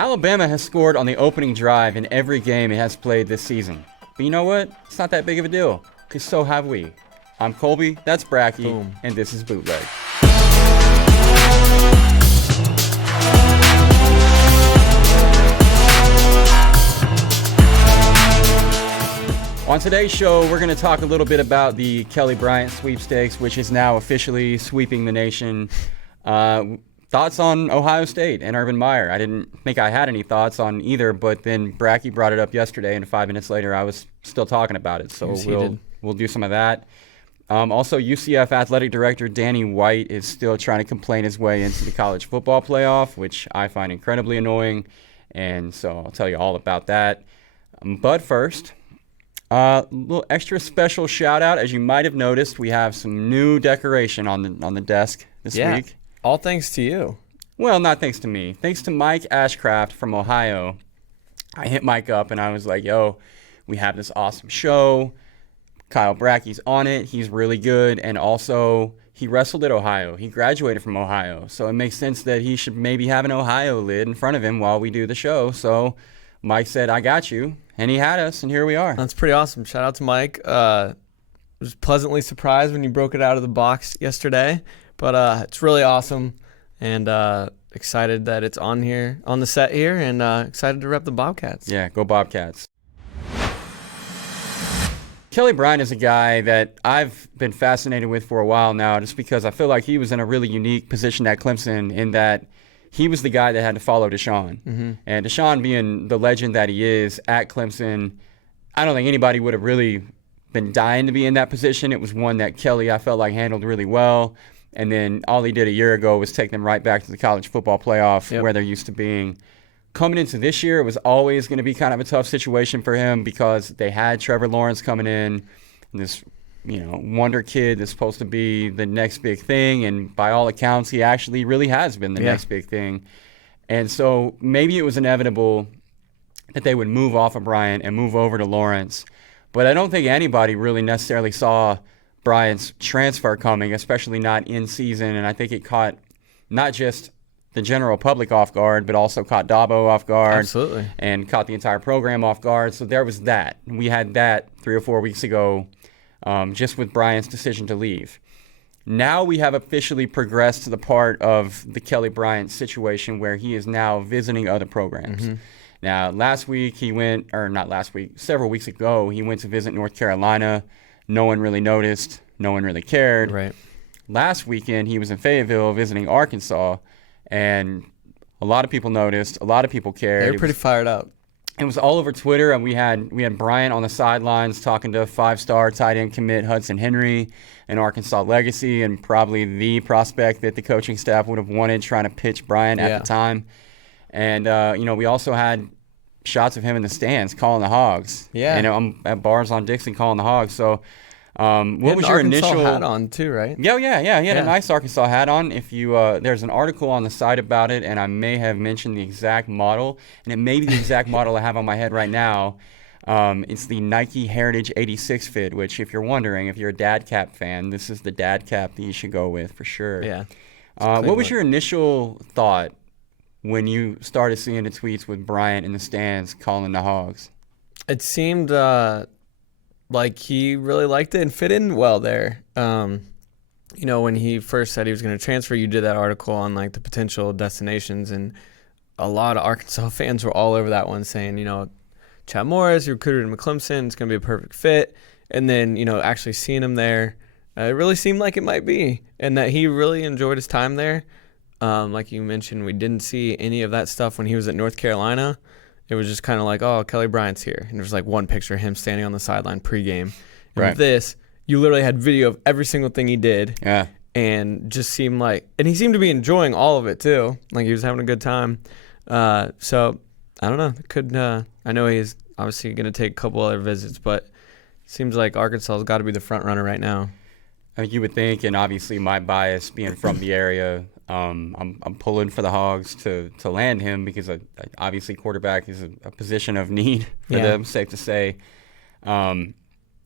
Alabama has scored on the opening drive in every game it has played this season. But you know what? It's not that big of a deal, because so have we. I'm Colby, that's Bracky, Boom. And this is Bootleg. On today's show, we're going to talk a little bit about the Kelly Bryant sweepstakes, which is now officially sweeping the nation. Thoughts on Ohio State and Urban Meyer? I didn't think I had any thoughts on either, but then Bracky brought it up yesterday, and 5 minutes later, I was still talking about it. So we'll do some of that. Also, UCF Athletic Director Danny White is still trying to complain his way into the college football playoff, which I find incredibly annoying, and so I'll tell you all about that. But first, a little extra special shout out. As you might have noticed, we have some new decoration on the desk this week. All thanks to you. Well, not thanks to me. Thanks to Mike Ashcraft from Ohio. I hit Mike up and I was like, yo, we have this awesome show. Kyle Bracky's on it. He's really good. And also, he wrestled at Ohio. He graduated from Ohio. So it makes sense that he should maybe have an Ohio lid in front of him while we do the show. So Mike said, I got you. And he had us, and here we are. That's pretty awesome. Shout out to Mike. Was pleasantly surprised when you broke it out of the box yesterday. But it's really awesome, and excited that it's on the set here, and excited to rep the Bobcats. Yeah, go Bobcats. Kelly Bryant is a guy that I've been fascinated with for a while now, just because I feel like he was in a really unique position at Clemson in that he was the guy that had to follow Deshaun. Mm-hmm. And Deshaun being the legend that he is at Clemson, I don't think anybody would have really been dying to be in that position. It was one that Kelly, I felt like, handled really well. And then all he did a year ago was take them right back to the college football playoff where they're used to being. Coming into this year, it was always going to be kind of a tough situation for him because they had Trevor Lawrence coming in, this wonder kid that's supposed to be the next big thing. And by all accounts, he actually really has been the next big thing. And so maybe it was inevitable that they would move off of Bryant and move over to Lawrence. But I don't think anybody really necessarily saw Bryant's transfer coming, especially not in season, and I think it caught not just the general public off guard, but also caught Dabo off guard. Absolutely. And caught the entire program off guard. So there was that. We had that 3 or 4 weeks ago, just with Bryant's decision to leave. Now we have officially progressed to the part of the Kelly Bryant situation where he is now visiting other programs. Mm-hmm. Now, several weeks ago, he went to visit North Carolina. No one really noticed. No one really cared. Right. Last weekend, he was in Fayetteville visiting Arkansas, and a lot of people noticed. A lot of people cared. They were pretty fired up. It was all over Twitter, and we had Bryant on the sidelines talking to 5-star tight end commit Hudson Henry, an Arkansas legacy, and probably the prospect that the coaching staff would have wanted, trying to pitch Bryant at the time. And we also had shots of him in the stands calling the Hogs. Yeah. I'm at bars on Dixon calling the Hogs. So what was your initial hat on too, right? Yeah. He had a nice Arkansas hat on. If you there's an article on the site about it, and I may have mentioned the exact model, and it may be the exact model I have on my head right now. It's the Nike Heritage 86 fit, which, if you're wondering, if you're a dad cap fan, this is the dad cap that you should go with for sure. Yeah. What was your initial thought when you started seeing the tweets with Bryant in the stands calling the Hogs? It seemed like he really liked it and fit in well there. When he first said he was going to transfer, you did that article on like the potential destinations, and a lot of Arkansas fans were all over that one saying, Chad Morris, you recruited him at Clemson, it's going to be a perfect fit. And then, actually seeing him there, it really seemed like it might be, and that he really enjoyed his time there. Like you mentioned, we didn't see any of that stuff when he was at North Carolina. It was just kind of like, oh, Kelly Bryant's here. And there's like one picture of him standing on the sideline pregame. And with this, you literally had video of every single thing he did. Yeah. And just seemed like, and he seemed to be enjoying all of it too. Like he was having a good time. So I don't know. I know he's obviously going to take a couple other visits, but it seems like Arkansas has got to be the front runner right now. You would think, and obviously my bias being from the area, I'm pulling for the Hogs to land him because obviously quarterback is a position of need for them, safe to say. And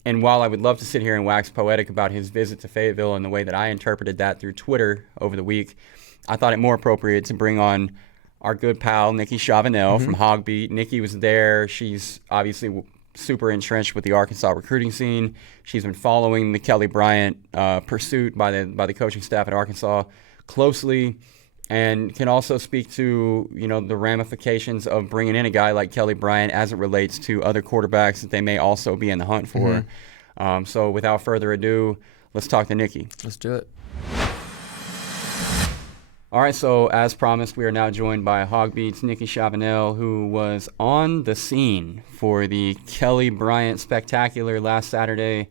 while I would love to sit here and wax poetic about his visit to Fayetteville and the way that I interpreted that through Twitter over the week, I thought it more appropriate to bring on our good pal, Nikki Chavanel from Hogbeat. Nikki was there. She's obviously super entrenched with the Arkansas recruiting scene. She's been following the Kelly Bryant pursuit by the coaching staff at Arkansas closely, and can also speak to, the ramifications of bringing in a guy like Kelly Bryant as it relates to other quarterbacks that they may also be in the hunt for. So without further ado, let's talk to Nikki. Let's do it. All right, so as promised, we are now joined by Hogbeat's Nikki Chavanel, who was on the scene for the Kelly Bryant Spectacular last Saturday.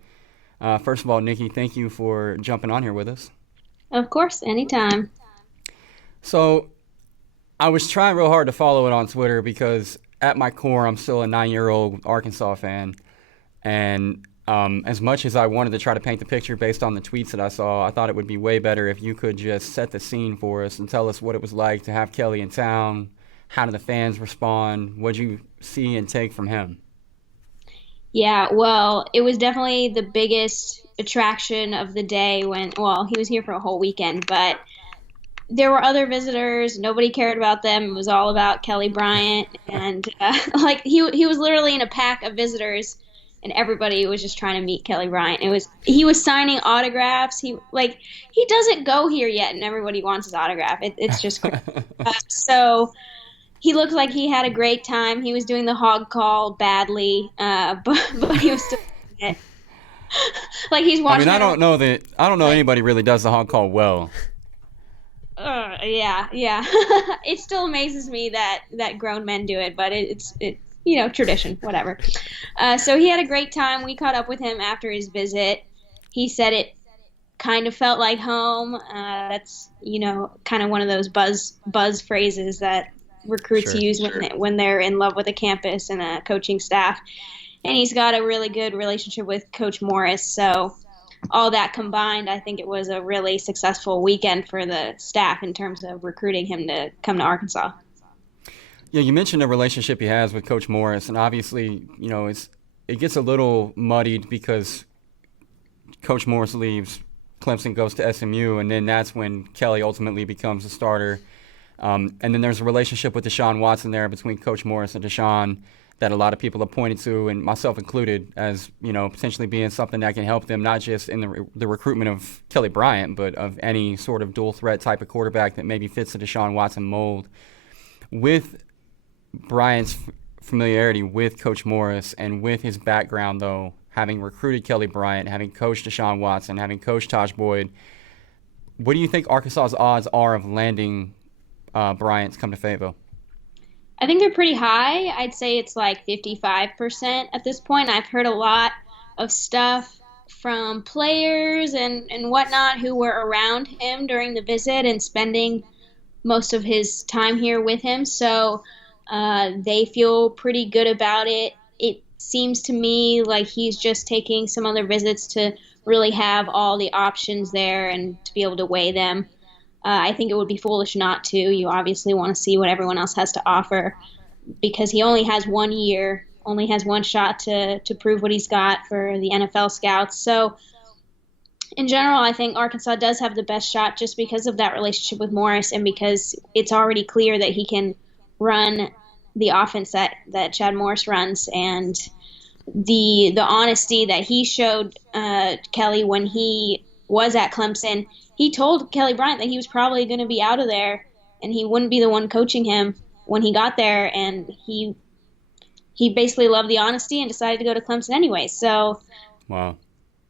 First of all, Nikki, thank you for jumping on here with us. Of course, anytime. So I was trying real hard to follow it on Twitter because at my core, I'm still a 9-year-old Arkansas fan. And as much as I wanted to try to paint the picture based on the tweets that I saw, I thought it would be way better if you could just set the scene for us and tell us what it was like to have Kelly in town. How did the fans respond? What did you see and take from him? Yeah, well, it was definitely the biggest attraction of the day he was here for a whole weekend, but there were other visitors. Nobody cared about them. It was all about Kelly Bryant. And he was literally in a pack of visitors, and everybody was just trying to meet Kelly Bryant. He was signing autographs. He doesn't go here yet, and everybody wants his autograph. It's just crazy. So he looked like he had a great time. He was doing the hog call badly, but he was still doing it. Like he's watching. I don't know anybody really does the hog call well. Yeah. It still amazes me that grown men do it, but it's tradition, whatever. So he had a great time. We caught up with him after his visit. He said it kind of felt like home. That's, kind of one of those buzz phrases that recruits use when they're in love with a campus and a coaching staff. And he's got a really good relationship with Coach Morris. So all that combined, I think it was a really successful weekend for the staff in terms of recruiting him to come to Arkansas. Yeah, you mentioned the relationship he has with Coach Morris, and obviously, it gets a little muddied because Coach Morris leaves, Clemson goes to SMU, and then that's when Kelly ultimately becomes a starter. And then there's a relationship with Deshaun Watson there between Coach Morris and Deshaun that a lot of people have pointed to, and myself included, as potentially being something that can help them not just in the recruitment of Kelly Bryant, but of any sort of dual threat type of quarterback that maybe fits the Deshaun Watson mold. With Bryant's familiarity with Coach Morris and with his background, though, having recruited Kelly Bryant, having coached Deshaun Watson, having coached Taj Boyd, what do you think Arkansas's odds are of landing Bryant's come to Fayetteville? I think they're pretty high. I'd say it's like 55% at this point. I've heard a lot of stuff from players and whatnot who were around him during the visit and spending most of his time here with him. So they feel pretty good about it. It seems to me like he's just taking some other visits to really have all the options there and to be able to weigh them. I think it would be foolish not to. You obviously want to see what everyone else has to offer because he only has 1 year, only has one shot to prove what he's got for the NFL scouts. So in general, I think Arkansas does have the best shot just because of that relationship with Morris and because it's already clear that he can run the offense that Chad Morris runs, and the honesty that he showed Kelly when he was at Clemson. He told Kelly Bryant that he was probably going to be out of there and he wouldn't be the one coaching him when he got there, and he basically loved the honesty and decided to go to Clemson anyway. So wow.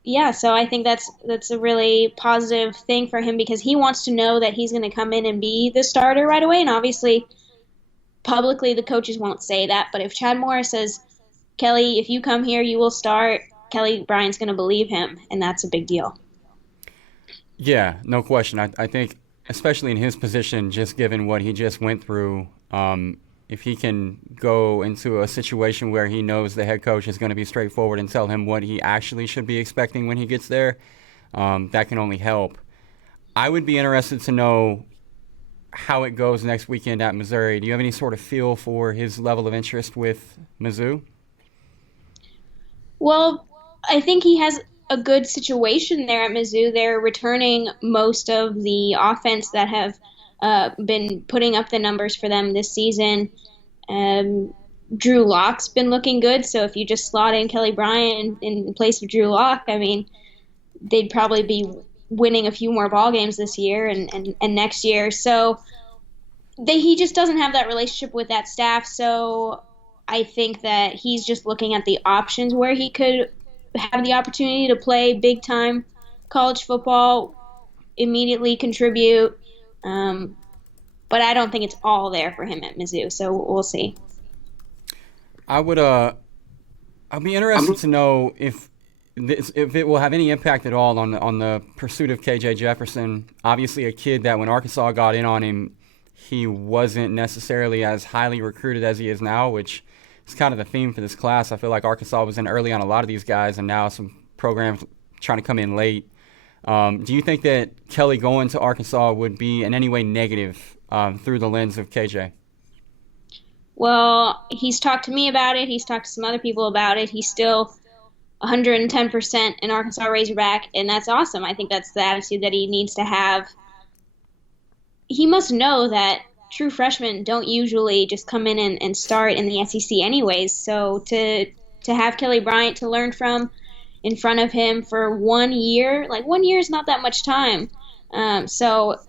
Yeah, so I think that's a really positive thing for him because he wants to know that he's going to come in and be the starter right away. And obviously, publicly, the coaches won't say that. But if Chad Morris says, Kelly, if you come here, you will start, Kelly Bryant's going to believe him, and that's a big deal. Yeah, no question. I think, especially in his position, just given what he just went through, if he can go into a situation where he knows the head coach is going to be straightforward and tell him what he actually should be expecting when he gets there, that can only help. I would be interested to know how it goes next weekend at Missouri. Do you have any sort of feel for his level of interest with Mizzou? Well, I think he has a good situation there at Mizzou. They're returning most of the offense that have been putting up the numbers for them this season. Drew Lock's been looking good, so if you just slot in Kelly Bryant in place of Drew Lock, I mean, they'd probably be winning a few more ball games this year and next year. So he just doesn't have that relationship with that staff. So I think that he's just looking at the options where he could have the opportunity to play big time college football, immediately contribute. But I don't think it's all there for him at Mizzou. So we'll see. I'd be interested to know if it will have any impact at all on the pursuit of KJ Jefferson. Obviously, a kid that when Arkansas got in on him, he wasn't necessarily as highly recruited as he is now, which is kind of the theme for this class. I feel like Arkansas was in early on a lot of these guys, and now some programs trying to come in late. Do you think that Kelly going to Arkansas would be in any way negative through the lens of KJ? Well, he's talked to me about it. He's talked to some other people about it. He's still 110% an Arkansas Razorback, and that's awesome. I think that's the attitude that he needs to have. He must know that true freshmen don't usually just come in and start in the SEC anyways. So to have Kelly Bryant to learn from in front of him for 1 year, like 1 year is not that much time. So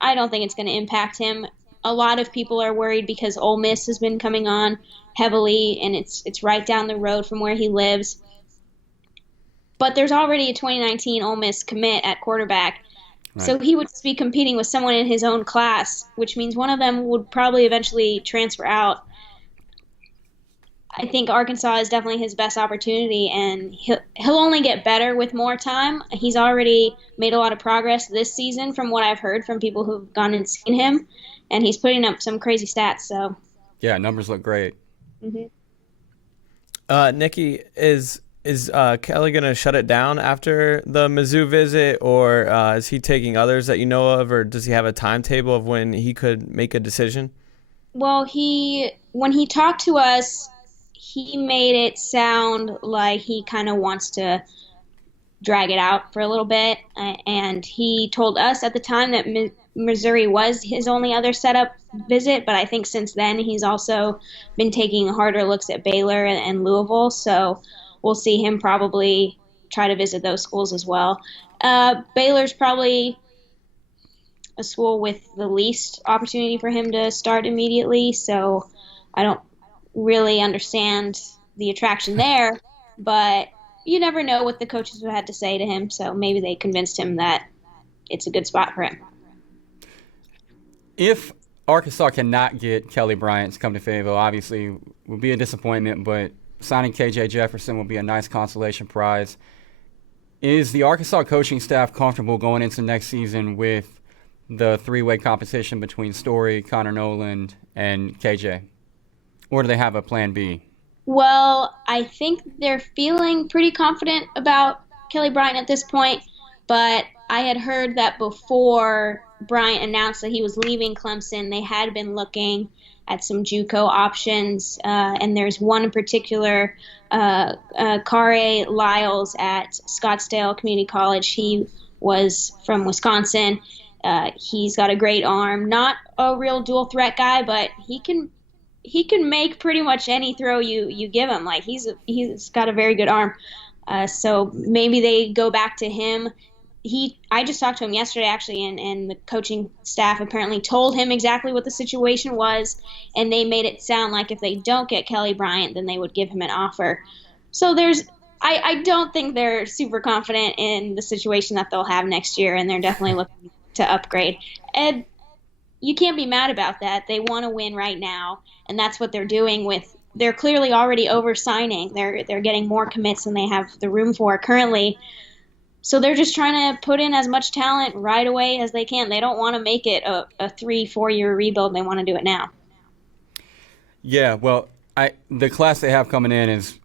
I don't think it's going to impact him. A lot of people are worried because Ole Miss has been coming on heavily, and it's right down the road from where he lives. But there's already a 2019 Ole Miss commit at quarterback. Right. So he would be competing with someone in his own class, which means one of them would probably eventually transfer out. I think Arkansas is definitely his best opportunity, and he'll only get better with more time. He's already made a lot of progress this season from what I've heard from people who've gone and seen him, and he's putting up some crazy stats. So yeah, numbers look great. Mm-hmm. Nikki, is Kelly going to shut it down after the Mizzou visit, or is he taking others that you know of, or does he have a timetable of when he could make a decision? Well, when he talked to us, he made it sound like he kind of wants to drag it out for a little bit, and he told us at the time that Missouri was his only other setup visit, but I think since then he's also been taking harder looks at Baylor and Louisville, so we'll see him probably try to visit those schools as well. Baylor's probably a school with the least opportunity for him to start immediately, so I don't really understand the attraction there, but you never know what the coaches have had to say to him, so maybe they convinced him that it's a good spot for him. If Arkansas cannot get Kelly Bryant to come to Fayetteville, obviously it would be a disappointment, but signing KJ Jefferson will be a nice consolation prize. Is the Arkansas coaching staff comfortable going into next season with the three-way competition between Story, Connor Noland, and KJ? Or do they have a plan B? Well, I think they're feeling pretty confident about Kelly Bryant at this point, but I had heard that before Bryant announced that he was leaving Clemson, they had been looking at some JUCO options, and there's one in particular, Kare Lyles at Scottsdale Community College. He was from Wisconsin. He's got a great arm, not a real dual threat guy, but he can make pretty much any throw you give him. Like he's got a very good arm. So maybe they go back to him. I just talked to him yesterday actually, and the coaching staff apparently told him exactly what the situation was, and they made it sound like if they don't get Kelly Bryant, then they would give him an offer. So I don't think they're super confident in the situation that they'll have next year, and they're definitely looking to upgrade. And you can't be mad about that. They want to win right now, and that's what they're doing they're clearly already over-signing. They're getting more commits than they have the room for currently. So they're just trying to put in as much talent right away as they can. They don't want to make it a 3-4 year rebuild. They want to do it now. Yeah, well, the class they have coming in is,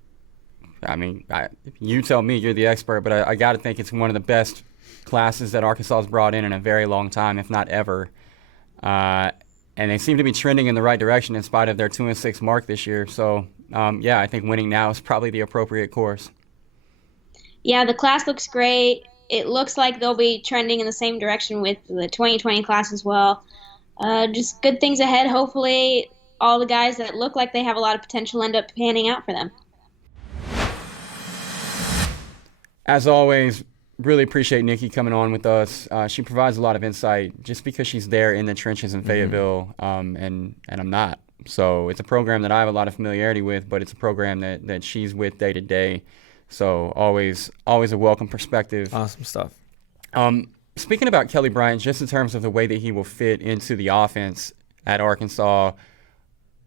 you tell me, you're the expert, but I got to think it's one of the best classes that Arkansas has brought in a very long time, if not ever. And they seem to be trending in the right direction in spite of their 2-6 mark this year. So, I think winning now is probably the appropriate course. Yeah, the class looks great. It looks like they'll be trending in the same direction with the 2020 class as well. just good things ahead. Hopefully, all the guys that look like they have a lot of potential end up panning out for them. As always, really appreciate Nikki coming on with us. She provides a lot of insight just because she's there in the trenches in Fayetteville, and I'm not. So it's a program that I have a lot of familiarity with, but it's a program that she's with day to day. So always a welcome perspective. Awesome stuff. Speaking about Kelly Bryant, just in terms of the way that he will fit into the offense at Arkansas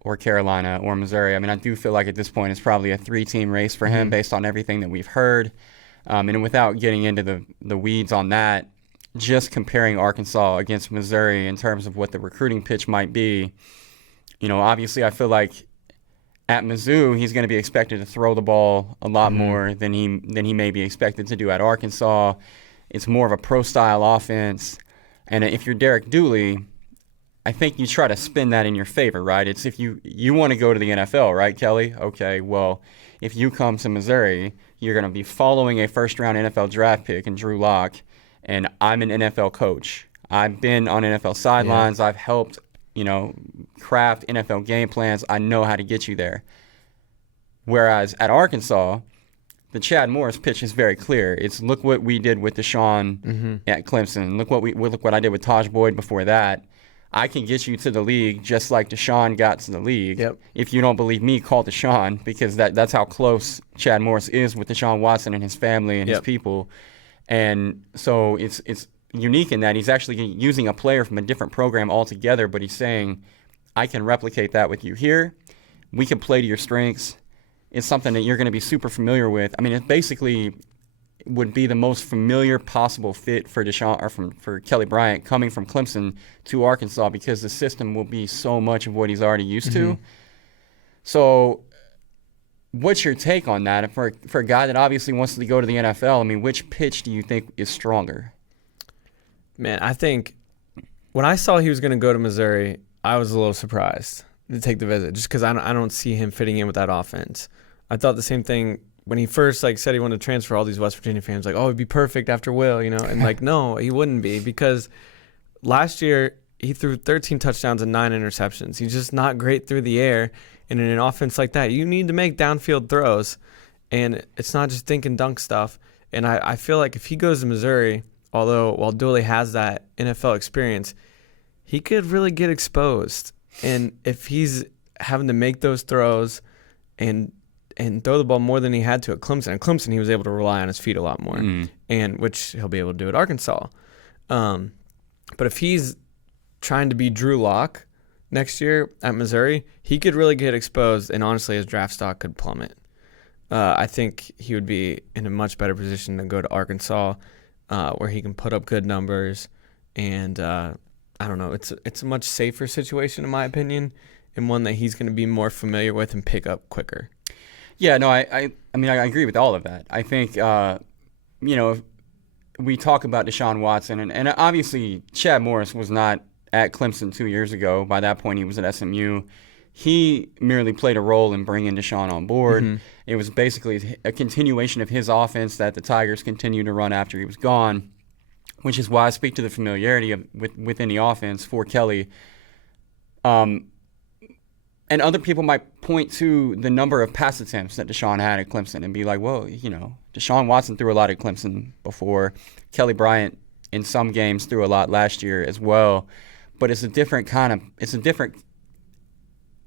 or Carolina or Missouri, I mean, I do feel like at this point it's probably a 3-team race for him based on everything that we've heard. And without getting into the weeds on that, just comparing Arkansas against Missouri in terms of what the recruiting pitch might be, obviously I feel like at Mizzou he's going to be expected to throw the ball a lot more than he may be expected to do at Arkansas. It's more of a pro-style offense. And if you're Derek Dooley, I think you try to spin that in your favor, right? It's if you want to go to the NFL, right, Kelly? Okay, well, if you come to Missouri, you're going to be following a first-round NFL draft pick in Drew Lock, and I'm an NFL coach. I've been on NFL sidelines. I've helped, craft NFL game plans. I know how to get you there. Whereas at Arkansas, the Chad Morris pitch is very clear. It's look what we did with Deshaun at Clemson. Look what I did with Taj Boyd before that. I can get you to the league just like Deshaun got to the league. Yep. If you don't believe me, call Deshaun, because that's how close Chad Morris is with Deshaun Watson and his family and his people. And so it's unique in that he's actually using a player from a different program altogether, but he's saying, I can replicate that with you here. We can play to your strengths. It's something that you're going to be super familiar with. I mean, it basically would be the most familiar possible fit for Deshaun or for Kelly Bryant coming from Clemson to Arkansas, because the system will be so much of what he's already used to. So what's your take on that? And for a guy that obviously wants to go to the NFL, I mean, which pitch do you think is stronger? Man, I think when I saw he was going to go to Missouri, I was a little surprised to take the visit, just because I don't see him fitting in with that offense. I thought the same thing when he first said he wanted to transfer. All these West Virginia fans it'd be perfect after Will, and no, he wouldn't be, because last year he threw 13 touchdowns and 9 interceptions. He's just not great through the air, and in an offense like that, you need to make downfield throws, and it's not just dink and dunk stuff. And I feel like if he goes to Missouri, while Dooley has that NFL experience, he could really get exposed. And if he's having to make those throws and throw the ball more than he had to at Clemson. At Clemson, he was able to rely on his feet a lot more, and which he'll be able to do at Arkansas. But if he's trying to be Drew Lock next year at Missouri, he could really get exposed, and honestly, his draft stock could plummet. I think he would be in a much better position to go to Arkansas, where he can put up good numbers, and I don't know. It's a much safer situation, in my opinion, and one that he's going to be more familiar with and pick up quicker. Yeah, no, I mean, I agree with all of that. I think, we talk about Deshaun Watson, and obviously Chad Morris was not at Clemson 2 years ago. By that point, he was at SMU. He merely played a role in bringing Deshaun on board. It was basically a continuation of his offense that the Tigers continued to run after he was gone, which is why I speak to the familiarity within the offense for Kelly. And other people might point to the number of pass attempts that Deshaun had at Clemson and be like, well, Deshaun Watson threw a lot at Clemson before. Kelly Bryant in some games threw a lot last year as well. But it's a different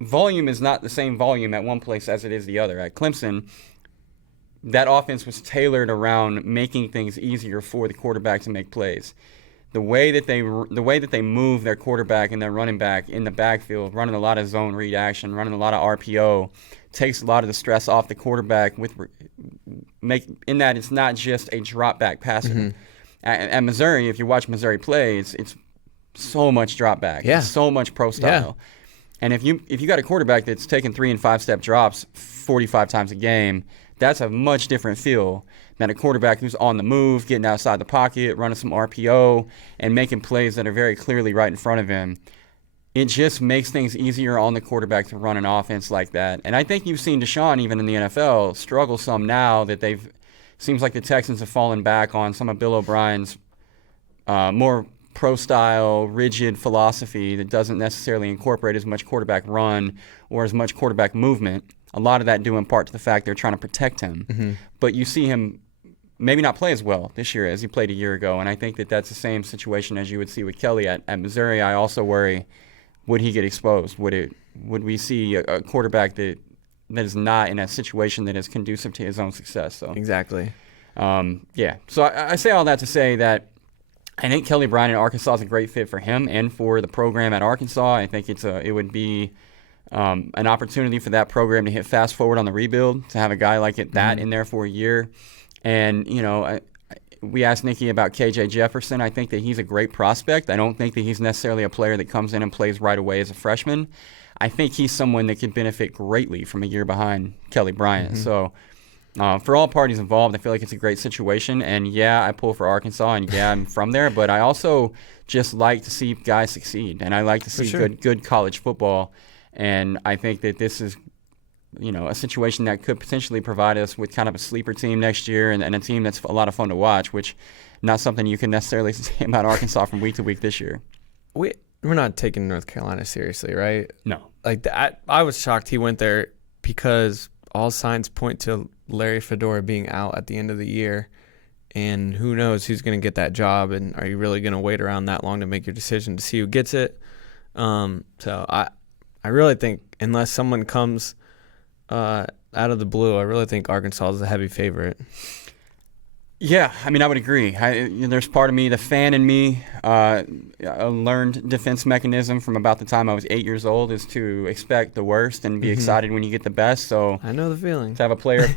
volume is not the same volume at one place as it is the other. At Clemson, that offense was tailored around making things easier for the quarterback to make plays. The way that they move their quarterback and their running back in the backfield, running a lot of zone read action, running a lot of RPO, takes a lot of the stress off the quarterback. In that it's not just a drop back passer. At Missouri, if you watch Missouri play, it's so much drop back, so much pro style. And if you got a quarterback that's taking 3- and 5-step drops 45 times a game, that's a much different feel than a quarterback who's on the move, getting outside the pocket, running some RPO, and making plays that are very clearly right in front of him. It just makes things easier on the quarterback to run an offense like that. And I think you've seen Deshaun, even in the NFL, struggle some now that seems like the Texans have fallen back on some of Bill O'Brien's more pro-style, rigid philosophy that doesn't necessarily incorporate as much quarterback run or as much quarterback movement. A lot of that due in part to the fact they're trying to protect him. But you see him maybe not play as well this year as he played a year ago, and I think that that's the same situation as you would see with Kelly at Missouri. I also worry, would he get exposed? Would we see a quarterback that is not in a situation that is conducive to his own success? So Exactly. yeah. So I say all that to say that I think Kelly Bryant at Arkansas is a great fit for him and for the program at Arkansas. I think it would be an opportunity for that program to hit fast forward on the rebuild, to have a guy like that in there for a year. And, we asked Nikki about KJ Jefferson. I think that he's a great prospect. I don't think that he's necessarily a player that comes in and plays right away as a freshman. I think he's someone that could benefit greatly from a year behind Kelly Bryant. So for all parties involved, I feel like it's a great situation. And, yeah, I pull for Arkansas, and, yeah, I'm from there. But I also just like to see guys succeed, and I like to see good college football. And I think that this is, a situation that could potentially provide us with kind of a sleeper team next year and a team that's a lot of fun to watch, which not something you can necessarily say about Arkansas from week to week this year. We're not taking North Carolina seriously, right? No. Like that, I was shocked he went there because all signs point to Larry Fedora being out at the end of the year. And who knows who's going to get that job, and are you really going to wait around that long to make your decision to see who gets it? So I really think unless someone comes out of the blue, I really think Arkansas is a heavy favorite. Yeah, I mean, I would agree. There's part of me, the fan in me, a learned defense mechanism from about the time I was 8 years old is to expect the worst and be excited when you get the best. So I know the feeling. To have a player,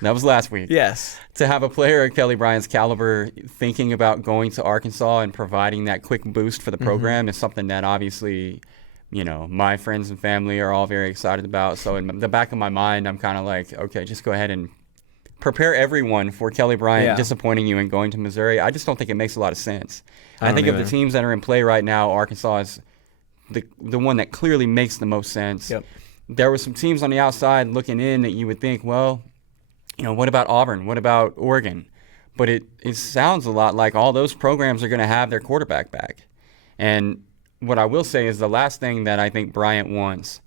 that was last week. Yes. To have a player of Kelly Bryant's caliber thinking about going to Arkansas and providing that quick boost for the program is something that obviously, my friends and family are all very excited about. So in the back of my mind, I'm kind of like, okay, just go ahead and prepare everyone for Kelly Bryant disappointing you and going to Missouri. I just don't think it makes a lot of sense. I think of the teams that are in play right now, Arkansas is the one that clearly makes the most sense. Yep. There were some teams on the outside looking in that you would think, well, what about Auburn? What about Oregon? But it sounds a lot like all those programs are going to have their quarterback back. And what I will say is the last thing that I think Bryant wants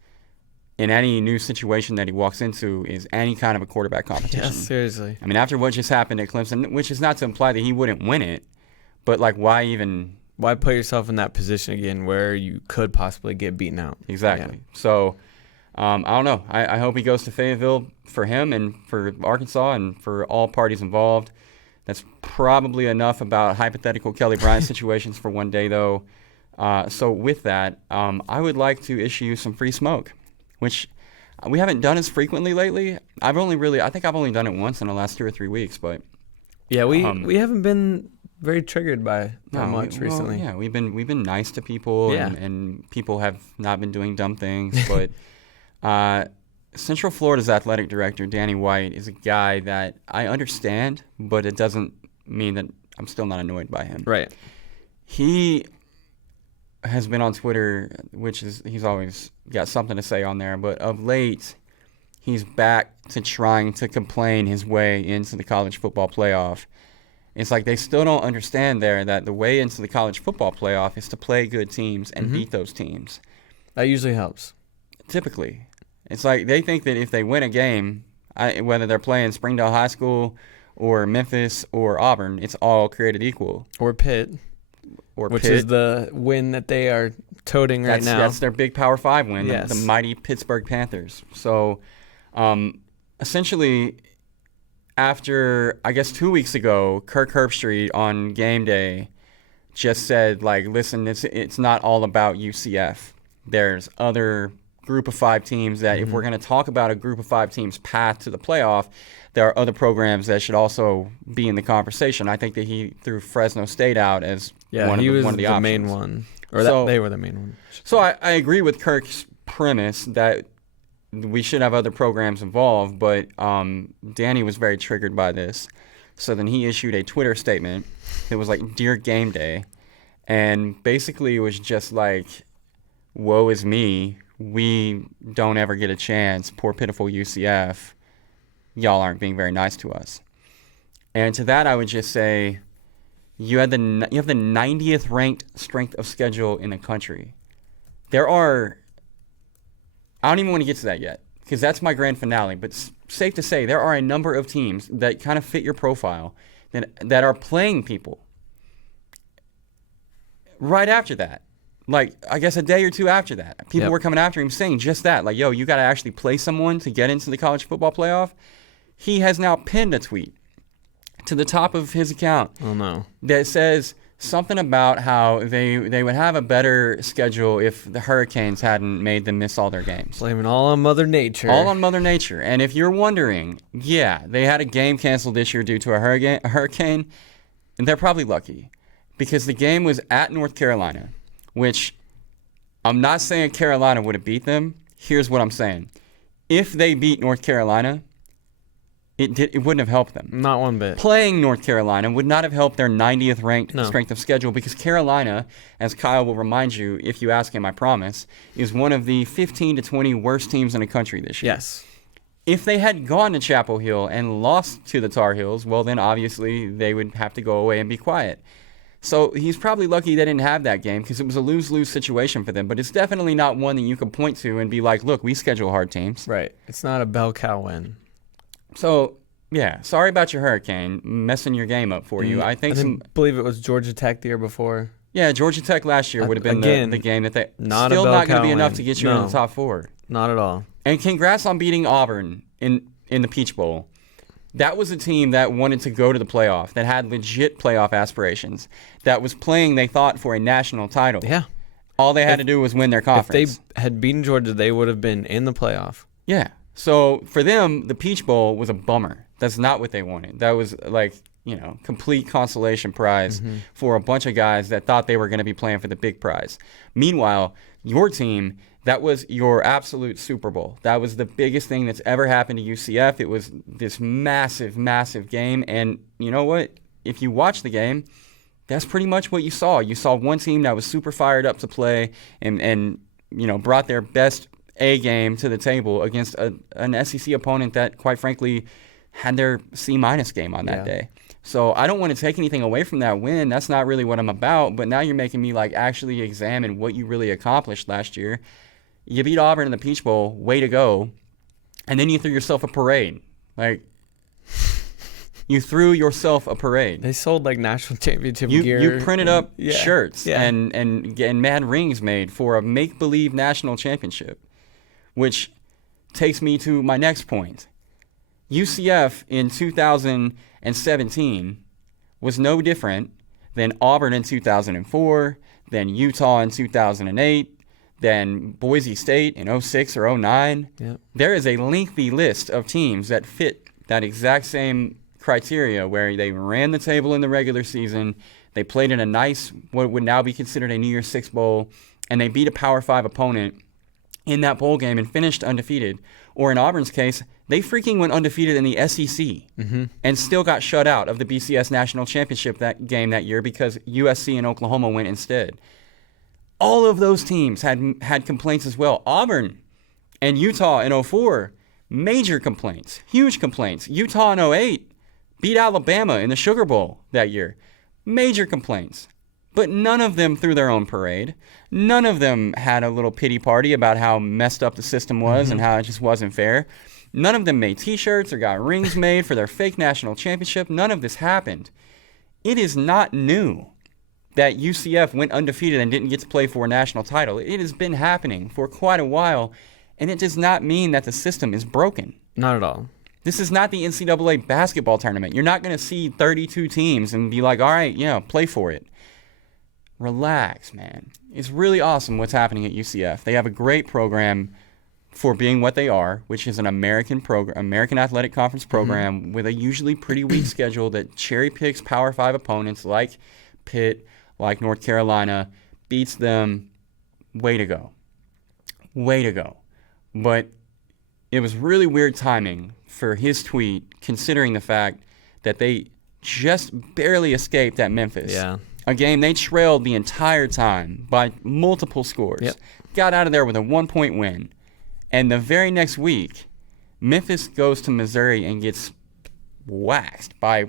in any new situation that he walks into is any kind of a quarterback competition. Yes, seriously. I mean, after what just happened at Clemson, which is not to imply that he wouldn't win it, but why put yourself in that position again where you could possibly get beaten out? Exactly. Yeah. So I don't know. I hope he goes to Fayetteville for him and for Arkansas and for all parties involved. That's probably enough about hypothetical Kelly Bryant situations for one day, though. So with that, I would like to issue some free smoke, which we haven't done as frequently lately. I think I've only done it once in the last 2 or 3 weeks, but yeah, we haven't been very triggered by much recently. Yeah, we've been nice to people, and people have not been doing dumb things. But Central Florida's athletic director, Danny White, is a guy that I understand, but it doesn't mean that I'm still not annoyed by him. Right. He has been on Twitter, he's always got something to say on there, but of late, he's back to trying to complain his way into the college football playoff. It's like they still don't understand there that the way into the college football playoff is to play good teams and beat those teams. That usually helps. Typically. It's like they think that if they win a game, whether they're playing Springdale High School or Memphis or Auburn, it's all created equal. Or Pitt. Which is the win that they are toting right now. That's their big Power 5 win, yes. the mighty Pittsburgh Panthers. So, essentially, after, I guess 2 weeks ago, Kirk Herbstreit on game day just said, listen, it's not all about UCF. There's other group of 5 teams that if we're going to talk about a group of 5 teams' path to the playoff, there are other programs that should also be in the conversation. I think that he threw Fresno State out as one of the options. Main one. They were the main one. So I agree with Kirk's premise that we should have other programs involved, but Danny was very triggered by this. So then he issued a Twitter statement that was like, "Dear Game Day," and basically it was just like, woe is me. We don't ever get a chance. Poor pitiful UCF. Y'all aren't being very nice to us. And to that I would just say, You have the 90th ranked strength of schedule in the country. I don't even want to get to that yet because that's my grand finale. But safe to say, there are a number of teams that kind of fit your profile that are playing people right after that. Like, I guess a day or two after that. People were coming after him saying just that. Like, yo, you got to actually play someone to get into the college football playoff. He has now pinned a tweet to the top of his account that says something about how they would have a better schedule if the Hurricanes hadn't made them miss all their games. Blaming all on Mother Nature. All on Mother Nature. And if you're wondering, yeah, they had a game canceled this year due to a hurricane, and they're probably lucky because the game was at North Carolina, which I'm not saying Carolina would have beat them. Here's what I'm saying. If they beat North Carolina, it wouldn't have helped them. Not one bit. Playing North Carolina would not have helped their 90th ranked strength of schedule because Carolina, as Kyle will remind you if you ask him, I promise, is one of the 15 to 20 worst teams in the country this year. Yes. If they had gone to Chapel Hill and lost to the Tar Heels, well, then obviously they would have to go away and be quiet. So he's probably lucky they didn't have that game because it was a lose-lose situation for them. But it's definitely not one that you can point to and be like, look, we schedule hard teams. Right. It's not a bell cow win. So, yeah, sorry about your Hurricane messing your game up for you. I believe it was Georgia Tech the year before. Yeah, Georgia Tech last year would have been the game that they not still not going to be win. enough to get you in the top four. Not at all. And congrats on beating Auburn in the Peach Bowl. That was a team that wanted to go to the playoff, that had legit playoff aspirations, that was playing, they thought, for a national title. Yeah. All they had to do was win their conference. If they had beaten Georgia, they would have been in the playoff. Yeah. So for them, the Peach Bowl was a bummer. That's not what they wanted. That was complete consolation prize for a bunch of guys that thought they were going to be playing for the big prize. Meanwhile, your team, that was your absolute Super Bowl. That was the biggest thing that's ever happened to UCF. It was this massive, massive game. And you know what? If you watch the game, that's pretty much what you saw. You saw one team that was super fired up to play and brought their best A game to the table against an SEC opponent that, quite frankly, had their C- game on that day. So I don't want to take anything away from that win. That's not really what I'm about. But now you're making me actually examine what you really accomplished last year. You beat Auburn in the Peach Bowl, way to go. And then you threw yourself a parade. You threw yourself a parade. They sold national championship gear. You printed up shirts and had rings made for a make-believe national championship, which takes me to my next point. UCF in 2017 was no different than Auburn in 2004, than Utah in 2008, than Boise State in 06 or 09. Yep. There is a lengthy list of teams that fit that exact same criteria where they ran the table in the regular season, they played in a nice, what would now be considered a New Year's Six bowl, and they beat a Power 5 opponent in that bowl game and finished undefeated. Or in Auburn's case, they freaking went undefeated in the SEC and still got shut out of the BCS National Championship game that year because USC and Oklahoma went instead. All of those teams had complaints as well. Auburn and Utah in 04, major complaints, huge complaints. Utah in 08 beat Alabama in the Sugar Bowl that year. Major complaints. But none of them threw their own parade. None of them had a little pity party about how messed up the system was and how it just wasn't fair. None of them made T-shirts or got rings made for their fake national championship. None of this happened. It is not new that UCF went undefeated and didn't get to play for a national title. It has been happening for quite a while, and it does not mean that the system is broken. Not at all. This is not the NCAA basketball tournament. You're not going to see 32 teams and be like, all right, play for it. Relax, man. It's really awesome what's happening at UCF. They have a great program for being what they are, which is an American Athletic Conference program with a usually pretty weak schedule that cherry picks Power 5 opponents like Pitt, like North Carolina, beats them. Way to go. Way to go. But it was really weird timing for his tweet, considering the fact that they just barely escaped at Memphis. Yeah. A game they trailed the entire time by multiple scores. Yep. Got out of there with a 1-point win. And the very next week, Memphis goes to Missouri and gets waxed by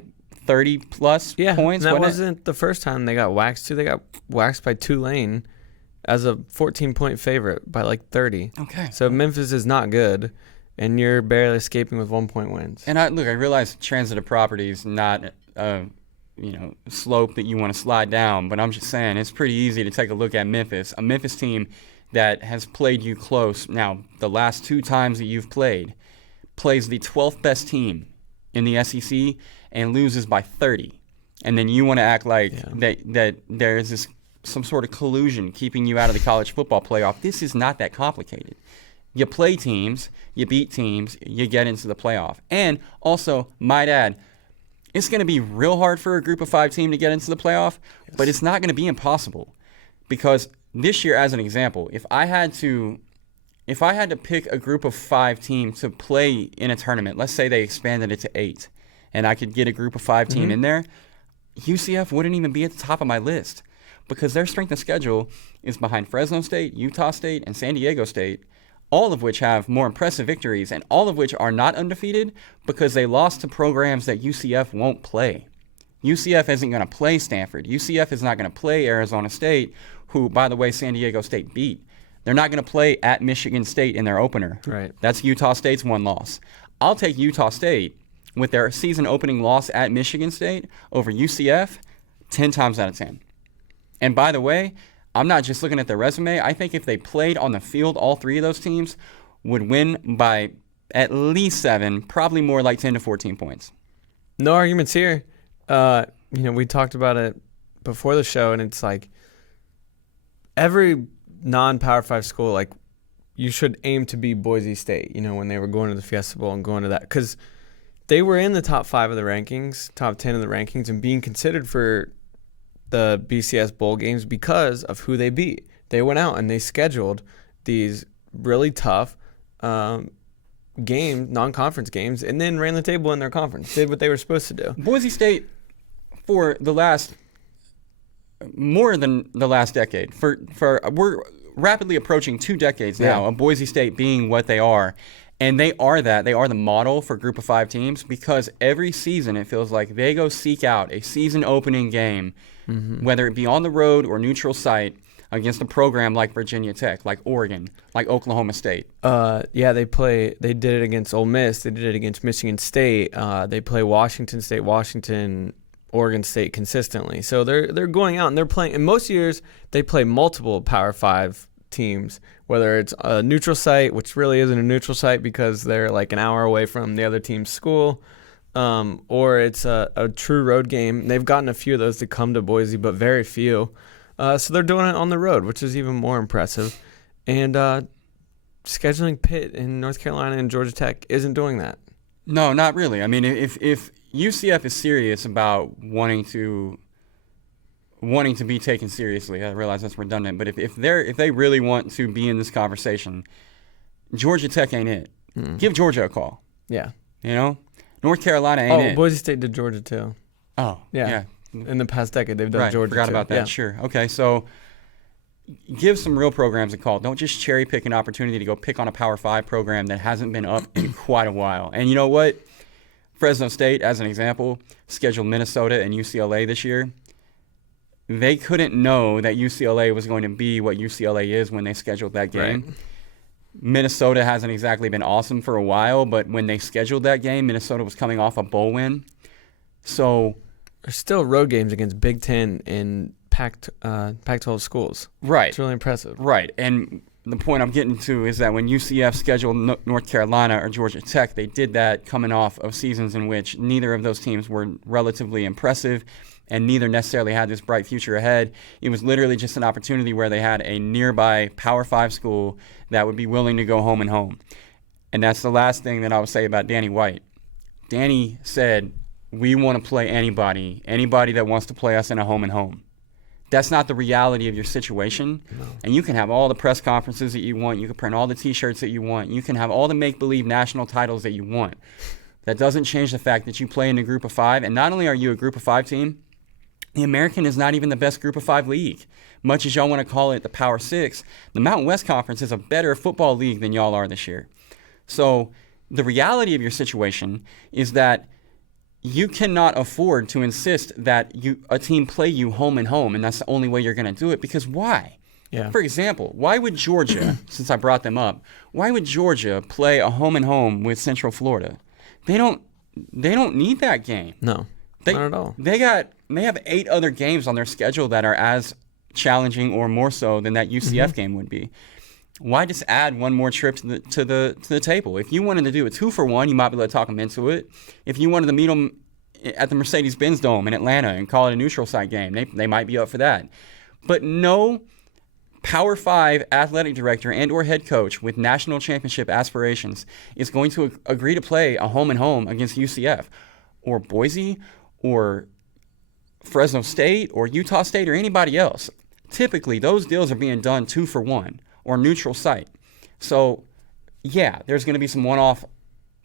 30-plus points. And that wasn't it? wasn't the first time they got waxed, too. They got waxed by Tulane as a 14-point favorite by like 30. Okay. So Memphis is not good, and you're barely escaping with 1-point wins. And I realize transitive property is not slope that you want to slide down, but I'm just saying it's pretty easy to take a look at Memphis, a Memphis team that has played you close. Now, the last 2 times that you've played, plays the 12th best team in the SEC and loses by 30. And then you want to act like that there's this some sort of collusion keeping you out of the college football playoff. This is not that complicated. You play teams, you beat teams, you get into the playoff. And also, might add, it's going to be real hard for a group of 5 team to get into the playoff, but it's not going to be impossible. Because this year, as an example, if I had to pick a group of 5 team to play in a tournament, let's say they expanded it to 8, and I could get a group of 5 team in there, UCF wouldn't even be at the top of my list because their strength of schedule is behind Fresno State, Utah State, and San Diego State, all of which have more impressive victories and all of which are not undefeated because they lost to programs that UCF won't play. UCF isn't going to play Stanford. UCF is not going to play Arizona State, who, by the way, San Diego State beat. They're not going to play at Michigan State in their opener. Right. That's Utah State's one loss. I'll take Utah State with their season opening loss at Michigan State over UCF 10 times out of 10. And by the way, I'm not just looking at their resume. I think if they played on the field, all 3 of those teams would win by at least 7, probably more like 10 to 14 points. No arguments here. We talked about it before the show, and it's like every non-Power 5 school, like you should aim to be Boise State, when they were going to the Fiesta Bowl and going to that. Because they were in the top 5 of the rankings, top 10 of the rankings, and being considered for the BCS bowl games because of who they beat. They went out and they scheduled these really tough games, non-conference games, and then ran the table in their conference, did what they were supposed to do. Boise State, for more than the last decade, we're rapidly approaching 2 decades now of Boise State being what they are. And they are that. They are the model for group of 5 teams because every season it feels like they go seek out a season opening game, whether it be on the road or neutral site, against a program like Virginia Tech, like Oregon, like Oklahoma State. They did it against Ole Miss. They did it against Michigan State. They play Washington State, Oregon State consistently. So they're going out and they're playing. In most years, they play multiple Power 5 teams, whether it's a neutral site, which really isn't a neutral site because they're like an hour away from the other team's school, or it's a true road game. They've gotten a few of those to come to Boise, but very few. So they're doing it on the road, which is even more impressive. And scheduling Pitt in North Carolina and Georgia Tech isn't doing that. No, not really. I mean, if UCF is serious about wanting to be taken seriously, I realize that's redundant, but if they really want to be in this conversation, Georgia Tech ain't it. Give Georgia a call. Yeah. North Carolina ain't it. Boise State did Georgia too. Oh, yeah. In the past decade, they've done Right, Georgia forgot too. about that. Yeah. Sure. Okay, so give some real programs a call. Don't just cherry pick an opportunity to go pick on a Power 5 program that hasn't been up in quite a while. And you know what? Fresno State, as an example, scheduled Minnesota and UCLA this year. They couldn't know that UCLA was going to be what UCLA is when they scheduled that game. Right. Minnesota hasn't exactly been awesome for a while, but when they scheduled that game, Minnesota was coming off a bowl win. So There's still road games against Big Ten and Pac-12 schools. right. It's really impressive. Right. And the point I'm getting to is that when UCF scheduled North Carolina or Georgia Tech, they did that coming off of seasons in which neither of those teams were relatively impressive and neither necessarily had this bright future ahead. It was literally just an opportunity where they had a nearby Power 5 school that would be willing to go home and home. And that's the last thing that I would say about Danny White. Danny said, we want to play anybody that wants to play us in a home and home. That's not the reality of your situation. No. And you can have all the press conferences that you want. You can print all the T-shirts that you want. You can have all the make-believe national titles that you want. That doesn't change the fact that you play in a group of 5. And not only are you a group of 5 team, the American is not even the best group of 5 league. Much as y'all want to call it the Power 6, the Mountain West Conference is a better football league than y'all are this year. So the reality of your situation is that you cannot afford to insist that a team play you home and home, and that's the only way you're going to do it, because why? Yeah. For example, why would Georgia, since I brought them up, why would Georgia play a home and home with Central Florida? They don't need that game. No, not at all. They have 8 other games on their schedule that are as challenging or more so than that UCF game would be. Why just add one more trip to the table? If you wanted to do a 2-for-1, you might be able to talk them into it. If you wanted to meet them at the Mercedes-Benz Dome in Atlanta and call it a neutral site game, they might be up for that. But no Power 5 athletic director and or head coach with national championship aspirations is going to agree to play a home and home against UCF or Boise or Fresno State or Utah State or anybody else. Typically, those deals are being done 2-for-1 or neutral site. So, yeah, there's going to be some one-off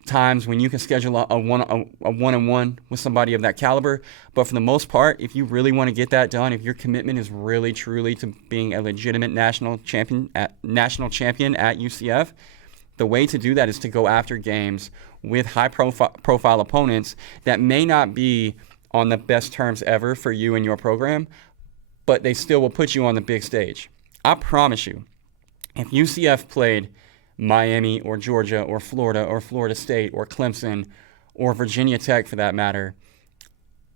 times when you can schedule a one-on-one with somebody of that caliber. But for the most part, if you really want to get that done, if your commitment is really, truly to being a legitimate national champion at UCF, the way to do that is to go after games with high-profile opponents that may not be on the best terms ever for you and your program, but they still will put you on the big stage. I promise you, if UCF played Miami or Georgia or Florida State or Clemson or Virginia Tech for that matter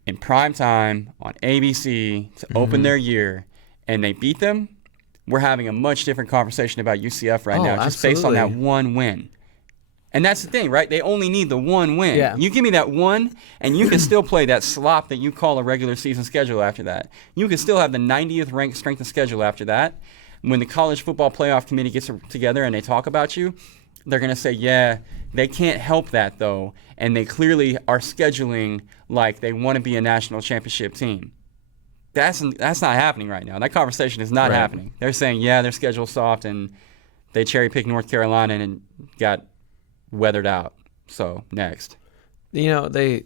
in prime time on ABC to open their year and they beat them, we're having a much different conversation about UCF right now just based on that one win. And that's the thing, right? They only need the one win. Yeah. You give me that one, and you can still play that slop that you call a regular season schedule after that. You can still have the 90th ranked strength of schedule after that. When the College Football Playoff Committee gets together and they talk about you, they're going to say, yeah, they can't help that, though, and they clearly are scheduling like they want to be a national championship team. That's not happening right now. That conversation is not happening. They're saying, yeah, their schedule's soft, and they cherry-picked North Carolina and got weathered out. So, next. You know, they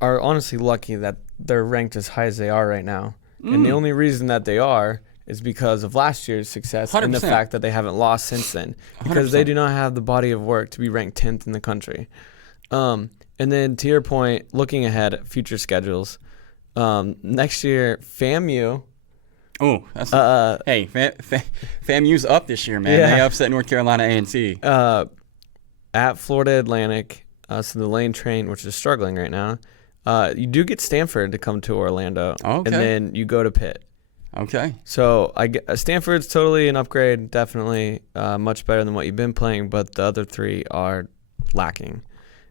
are honestly lucky that they're ranked as high as they are right now. And the only reason that they are is because of last year's success 100%. and the fact that they haven't lost since then. Because 100%. they do not have the body of work to be ranked 10th in the country. And then to your point, looking ahead at future schedules, next year, FAMU. Oh, that's hey, FAMU's up this year, man. Yeah. They upset North Carolina A&T. At Florida Atlantic, so the Lane Train, which is struggling right now. You do get Stanford to come to Orlando, and then you go to Pitt. Okay. So Stanford's totally an upgrade, definitely much better than what you've been playing, but the other 3 are lacking.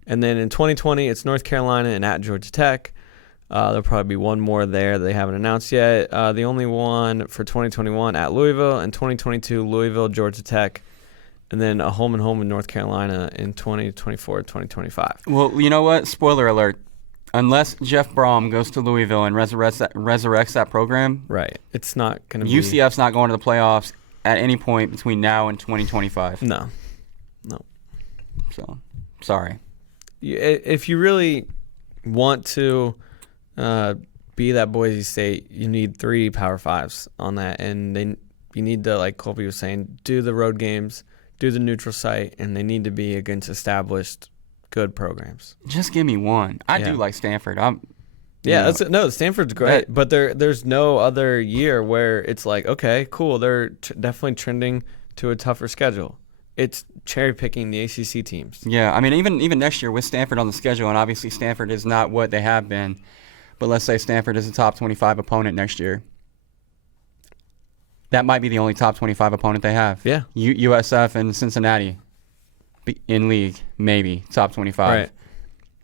And then in 2020, it's North Carolina and at Georgia Tech. There'll probably be one more there they haven't announced yet. The only one for 2021 at Louisville, and 2022 Louisville, Georgia Tech, and then a home and home in North Carolina in 2024, 2025. Well, you know what? Spoiler alert. Unless Jeff Brom goes to Louisville and resurrects that program, right? It's not going to be. UCF's not going to the playoffs at any point between now and 2025. No. So, sorry. If you really want to be that Boise State, you need 3 Power 5s on that, and then you need to, like Colby was saying, do the road games, do the neutral site, and they need to be against established good programs. Just give me one. I do like Stanford. Stanford's great, but there's no other year where it's like, okay, cool, they're definitely trending to a tougher schedule. It's cherry picking the ACC teams. Yeah, I mean, even next year with Stanford on the schedule, and obviously Stanford is not what they have been, but let's say Stanford is a top 25 opponent next year. That might be the only top 25 opponent they have. Yeah, USF and Cincinnati. In league, maybe top 25. Right.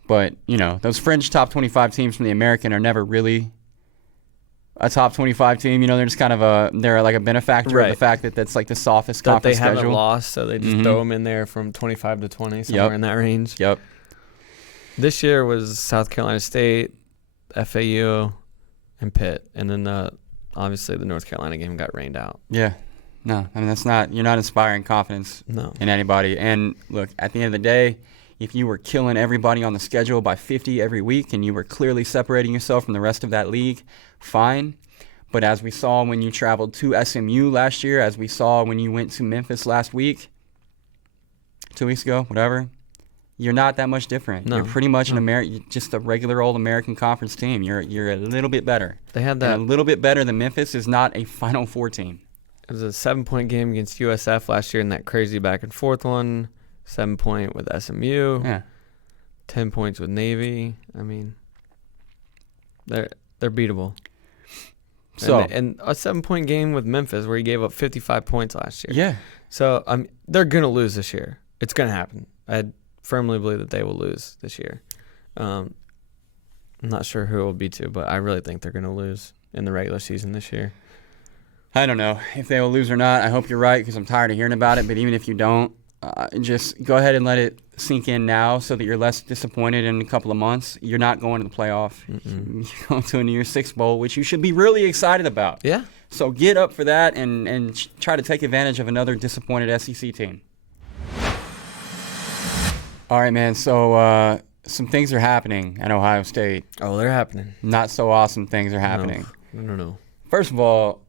But, you know, those fringe top 25 teams from the American are never really a top 25 team. You know, they're just kind of they're like a benefactor of the fact that that's like the softest that conference schedule. They haven't lost, so they just throw them in there from 25 to 20, somewhere in that range. Yep. This year was South Carolina State, FAU, and Pitt. And then obviously the North Carolina game got rained out. Yeah. No, I mean, you're not inspiring confidence in anybody. And look, at the end of the day, if you were killing everybody on the schedule by 50 every week and you were clearly separating yourself from the rest of that league, fine. But as we saw when you traveled to SMU last year, as we saw when you went to Memphis last week, 2 weeks ago, whatever, you're not that much different. No. You're pretty much just a regular old American Conference team. You're a little bit better. They had that. And a little bit better than Memphis is not a Final Four team. It was a 7-point game against USF last year in that crazy back and forth one. 7-point with SMU. Yeah. 10 points with Navy. I mean, they're beatable. So and a 7-point game with Memphis where he gave up 55 points last year. yeah. So they're gonna lose this year. It's gonna happen. I firmly believe that they will lose this year. I'm not sure who it will be to, but I really think they're gonna lose in the regular season this year. I don't know if they will lose or not. I hope you're right because I'm tired of hearing about it. But even if you don't, just go ahead and let it sink in now so that you're less disappointed in a couple of months. You're not going to the playoff. You're going to a New Year's Six Bowl, which you should be really excited about. Yeah. So get up for that and try to take advantage of another disappointed SEC team. All right, man. So some things are happening at Ohio State. Oh, they're happening. Not so awesome things are happening. No. First of all,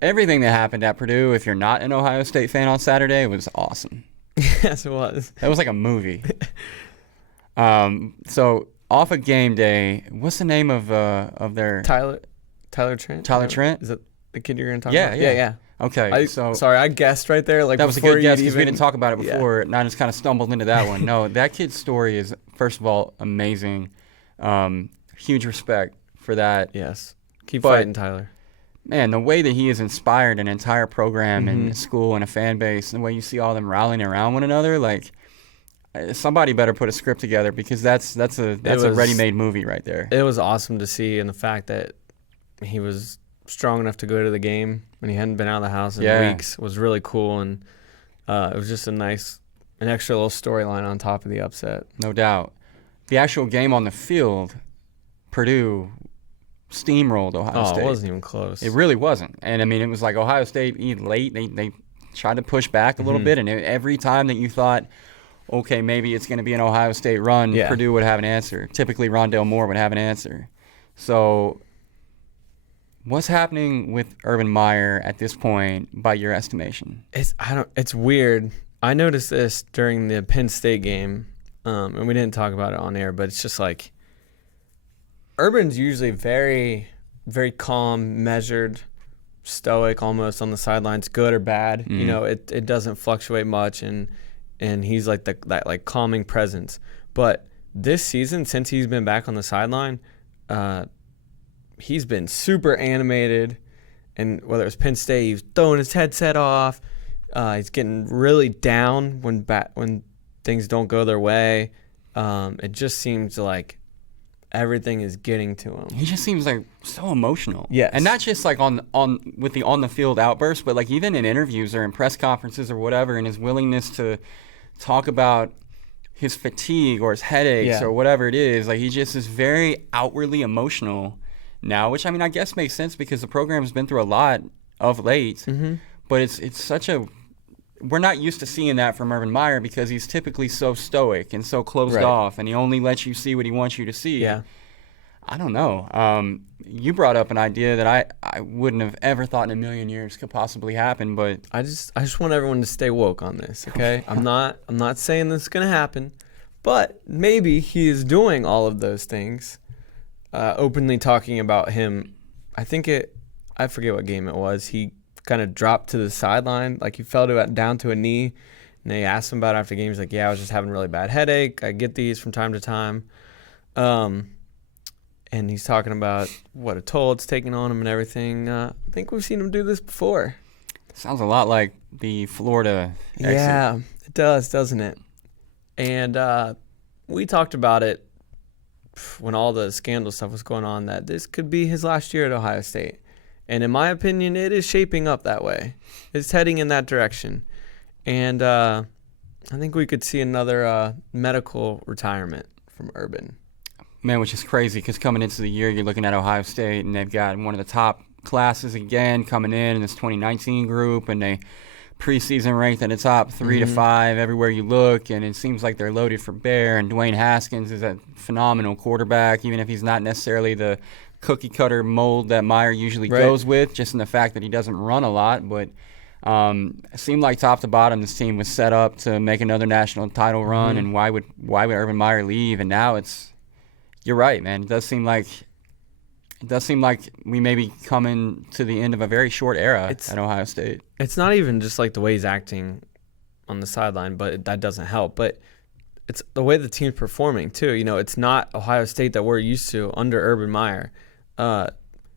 everything that happened at Purdue, if you're not an Ohio State fan on Saturday, was awesome. Yes, it was. That was like a movie. So off of game day, what's the name of their Tyler Trent? Tyler Trent? Is that the kid you're going to talk Yeah, about? yeah. Yeah. Okay, Sorry, I guessed right there. Like that was a before good guess you'd because we even- didn't talk about it Yeah. before, and I just kind of stumbled into that one. No, that kid's story is, first of all, amazing. Huge respect for that. Yes. Keep But- fighting, Tyler. Man, the way that he has inspired an entire program and Mm-hmm. a school and a fan base, and the way you see all them rallying around one another, like somebody better put a script together because that's a was- ready-made movie right there. It was awesome to see, and the fact that he was strong enough to go to the game when he hadn't been out of the house in weeks was really cool, and it was just an extra little storyline on top of the upset. No doubt. The actual game on the field, Purdue steamrolled Ohio State. It wasn't even close. It really wasn't. And, I mean, it was like Ohio State late. They tried to push back a little bit, and every time that you thought, okay, maybe it's going to be an Ohio State run, Purdue would have an answer. Typically, Rondale Moore would have an answer. So what's happening with Urban Meyer at this point by your estimation? It's weird. I noticed this during the Penn State game, and we didn't talk about it on air, but it's just like Urban's usually very, very calm, measured, stoic almost on the sidelines, good or bad. You know, it doesn't fluctuate much, and he's like that like calming presence. But this season, since he's been back on the sideline, he's been super animated, and whether it was Penn State, he was throwing his headset off. He's getting really down when things don't go their way. It just seems like everything is getting to him. He just seems like so emotional. Yes. And not just like on the field outbursts, but like even in interviews or in press conferences or whatever, and his willingness to talk about his fatigue or his headaches or whatever it is. Like he just is very outwardly emotional now, which I mean I guess makes sense because the program's been through a lot of late. But it's such a we're not used to seeing that from Urban Meyer because he's typically so stoic and so closed off, and he only lets you see what he wants you to see. Yeah. I don't know. You brought up an idea that I wouldn't have ever thought in a million years could possibly happen, but I just want everyone to stay woke on this, okay? I'm not saying this is gonna happen, but maybe he is doing all of those things, openly talking about him. I forget what game it was. He kind of dropped to the sideline, like he fell down to a knee, and they asked him about it after the game. He's like, "Yeah, I was just having a really bad headache. I get these from time to time." And he's talking about what a toll it's taking on him and everything. I think we've seen him do this before. sounds a lot like the Florida exit. Yeah, it does, doesn't it? And we talked about it when all the scandal stuff was going on, that this could be his last year at Ohio State. And in my opinion, it is shaping up that way. It's heading in that direction. And I think we could see another medical retirement from Urban. Man, which is crazy because coming into the year, you're looking at Ohio State, and they've got one of the top classes again coming in this 2019 group, and they preseason ranked in the top 3 to 5 everywhere you look, and it seems like they're loaded for bear, and Dwayne Haskins is a phenomenal quarterback, even if he's not necessarily the cookie-cutter mold that Meyer usually goes with, just in the fact that he doesn't run a lot. But It seemed like top to bottom this team was set up to make another national title run, and why would Urban Meyer leave? And now you're right, man. It does seem like we may be coming to the end of a very short era at Ohio State. It's not even just like the way he's acting on the sideline, but that doesn't help. But it's the way the team's performing too. You know, it's not Ohio State that we're used to under Urban Meyer.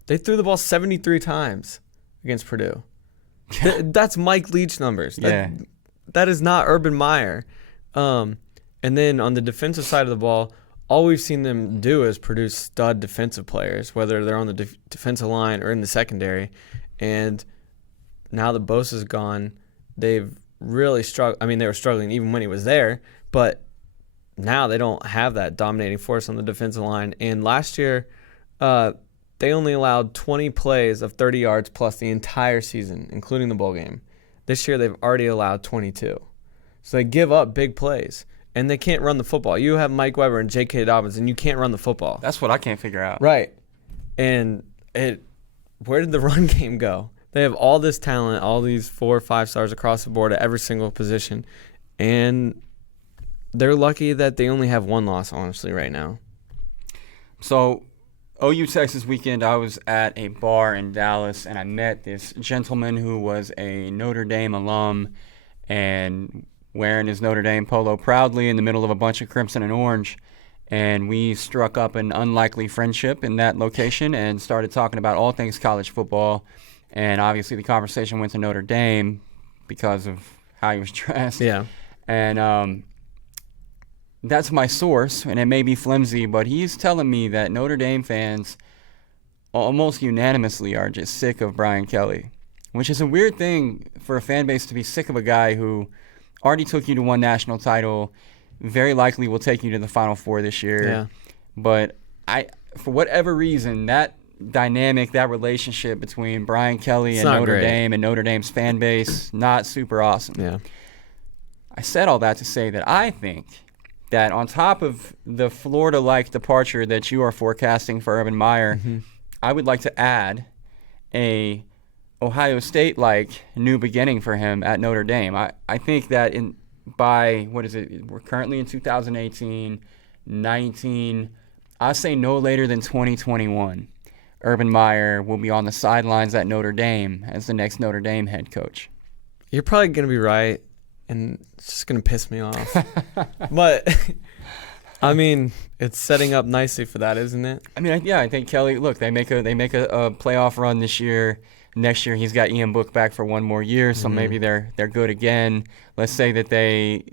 They threw the ball 73 times against Purdue. That's Mike Leach numbers. Yeah. That is not Urban Meyer. And then on the defensive side of the ball, all we've seen them do is produce stud defensive players, whether they're on the defensive line or in the secondary. And now that Bosa's gone, they've really struggled. I mean, they were struggling even when he was there, but now they don't have that dominating force on the defensive line. And last year, they only allowed 20 plays of 30 yards plus the entire season, including the bowl game. This year, they've already allowed 22. So they give up big plays. And they can't run the football. You have Mike Weber and J.K. Dobbins, and you can't run the football. That's what I can't figure out. Right. And where did the run game go? They have all this talent, all these 4 or 5 stars across the board at every single position. And they're lucky that they only have one loss, honestly, right now. So, OU Texas weekend, I was at a bar in Dallas, and I met this gentleman who was a Notre Dame alum and wearing his Notre Dame polo proudly in the middle of a bunch of crimson and orange. And we struck up an unlikely friendship in that location and started talking about all things college football. And obviously the conversation went to Notre Dame because of how he was dressed. Yeah. And that's my source, and it may be flimsy, but he's telling me that Notre Dame fans almost unanimously are just sick of Brian Kelly, which is a weird thing for a fan base to be sick of a guy who already took you to one national title, very likely will take you to the Final Four this year. Yeah. But for whatever reason, that dynamic, that relationship between Brian Kelly and Notre Dame and Notre Dame's fan base, not super awesome. Yeah. I said all that to say that I think that on top of the Florida-like departure that you are forecasting for Urban Meyer, I would like to add a Ohio State-like new beginning for him at Notre Dame. I think that we're currently in 2018, 19, I say no later than 2021, Urban Meyer will be on the sidelines at Notre Dame as the next Notre Dame head coach. You're probably going to be right, and it's just going to piss me off. But, I mean, it's setting up nicely for that, isn't it? I mean, yeah, I think Kelly, look, they make a playoff run this year. Next year, he's got Ian Book back for one more year, so maybe they're good again. Let's say that they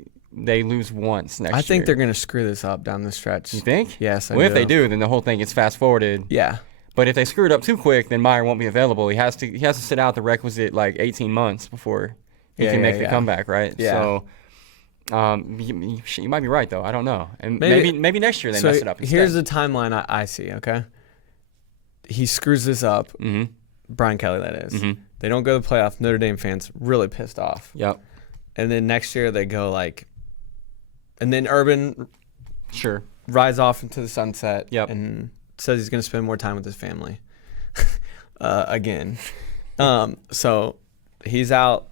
lose once next year. I think they're going to screw this up down the stretch. You think? Yes, I do. Well, if they do, then the whole thing gets fast-forwarded. Yeah. But if they screw it up too quick, then Meyer won't be available. He has to sit out the requisite, 18 months before he can make the comeback, right? Yeah. So you might be right, though. I don't know. And maybe next year they mess it up instead. Here's the timeline I see, okay? He screws this up. Mm-hmm. Brian Kelly, that is. Mm-hmm. They don't go to the playoff. Notre Dame fans really pissed off. Yep. And then next year they go and then Urban rides off into the sunset and says he's going to spend more time with his family again. So he's out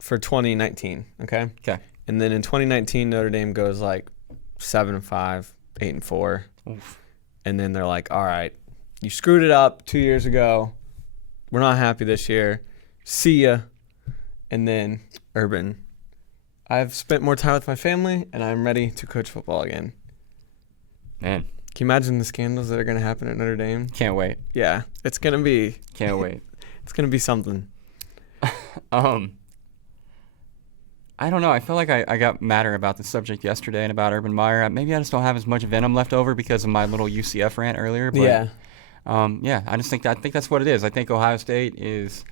for 2019, okay? Okay. And then in 2019, Notre Dame goes 7-5, 8-4. Oof. And then they're like, all right, you screwed it up 2 years ago. We're not happy this year. See ya. And then Urban, I've spent more time with my family, and I'm ready to coach football again. Man. Can you imagine the scandals that are going to happen at Notre Dame? Can't wait. Yeah, it's going to be. Can't wait. It's going to be something. I don't know. I feel like I got madder about the subject yesterday and about Urban Meyer. Maybe I just don't have as much venom left over because of my little UCF rant earlier. But yeah. I just think that's what it is. I think Ohio State is.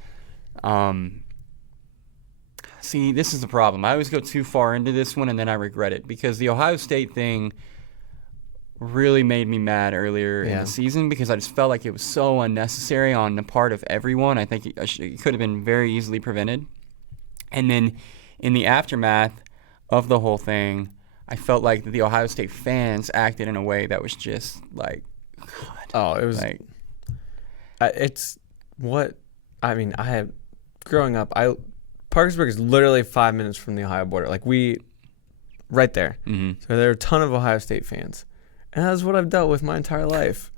See, this is the problem. I always go too far into this one and then I regret it because the Ohio State thing really made me mad earlier in the season because I just felt like it was so unnecessary on the part of everyone. I think it could have been very easily prevented. And then in the aftermath of the whole thing, I felt like the Ohio State fans acted in a way that was just God. Oh, it was it's what I mean. Growing up, Parkersburg is literally 5 minutes from the Ohio border. Like right there. Mm-hmm. So there are a ton of Ohio State fans. And that's what I've dealt with my entire life.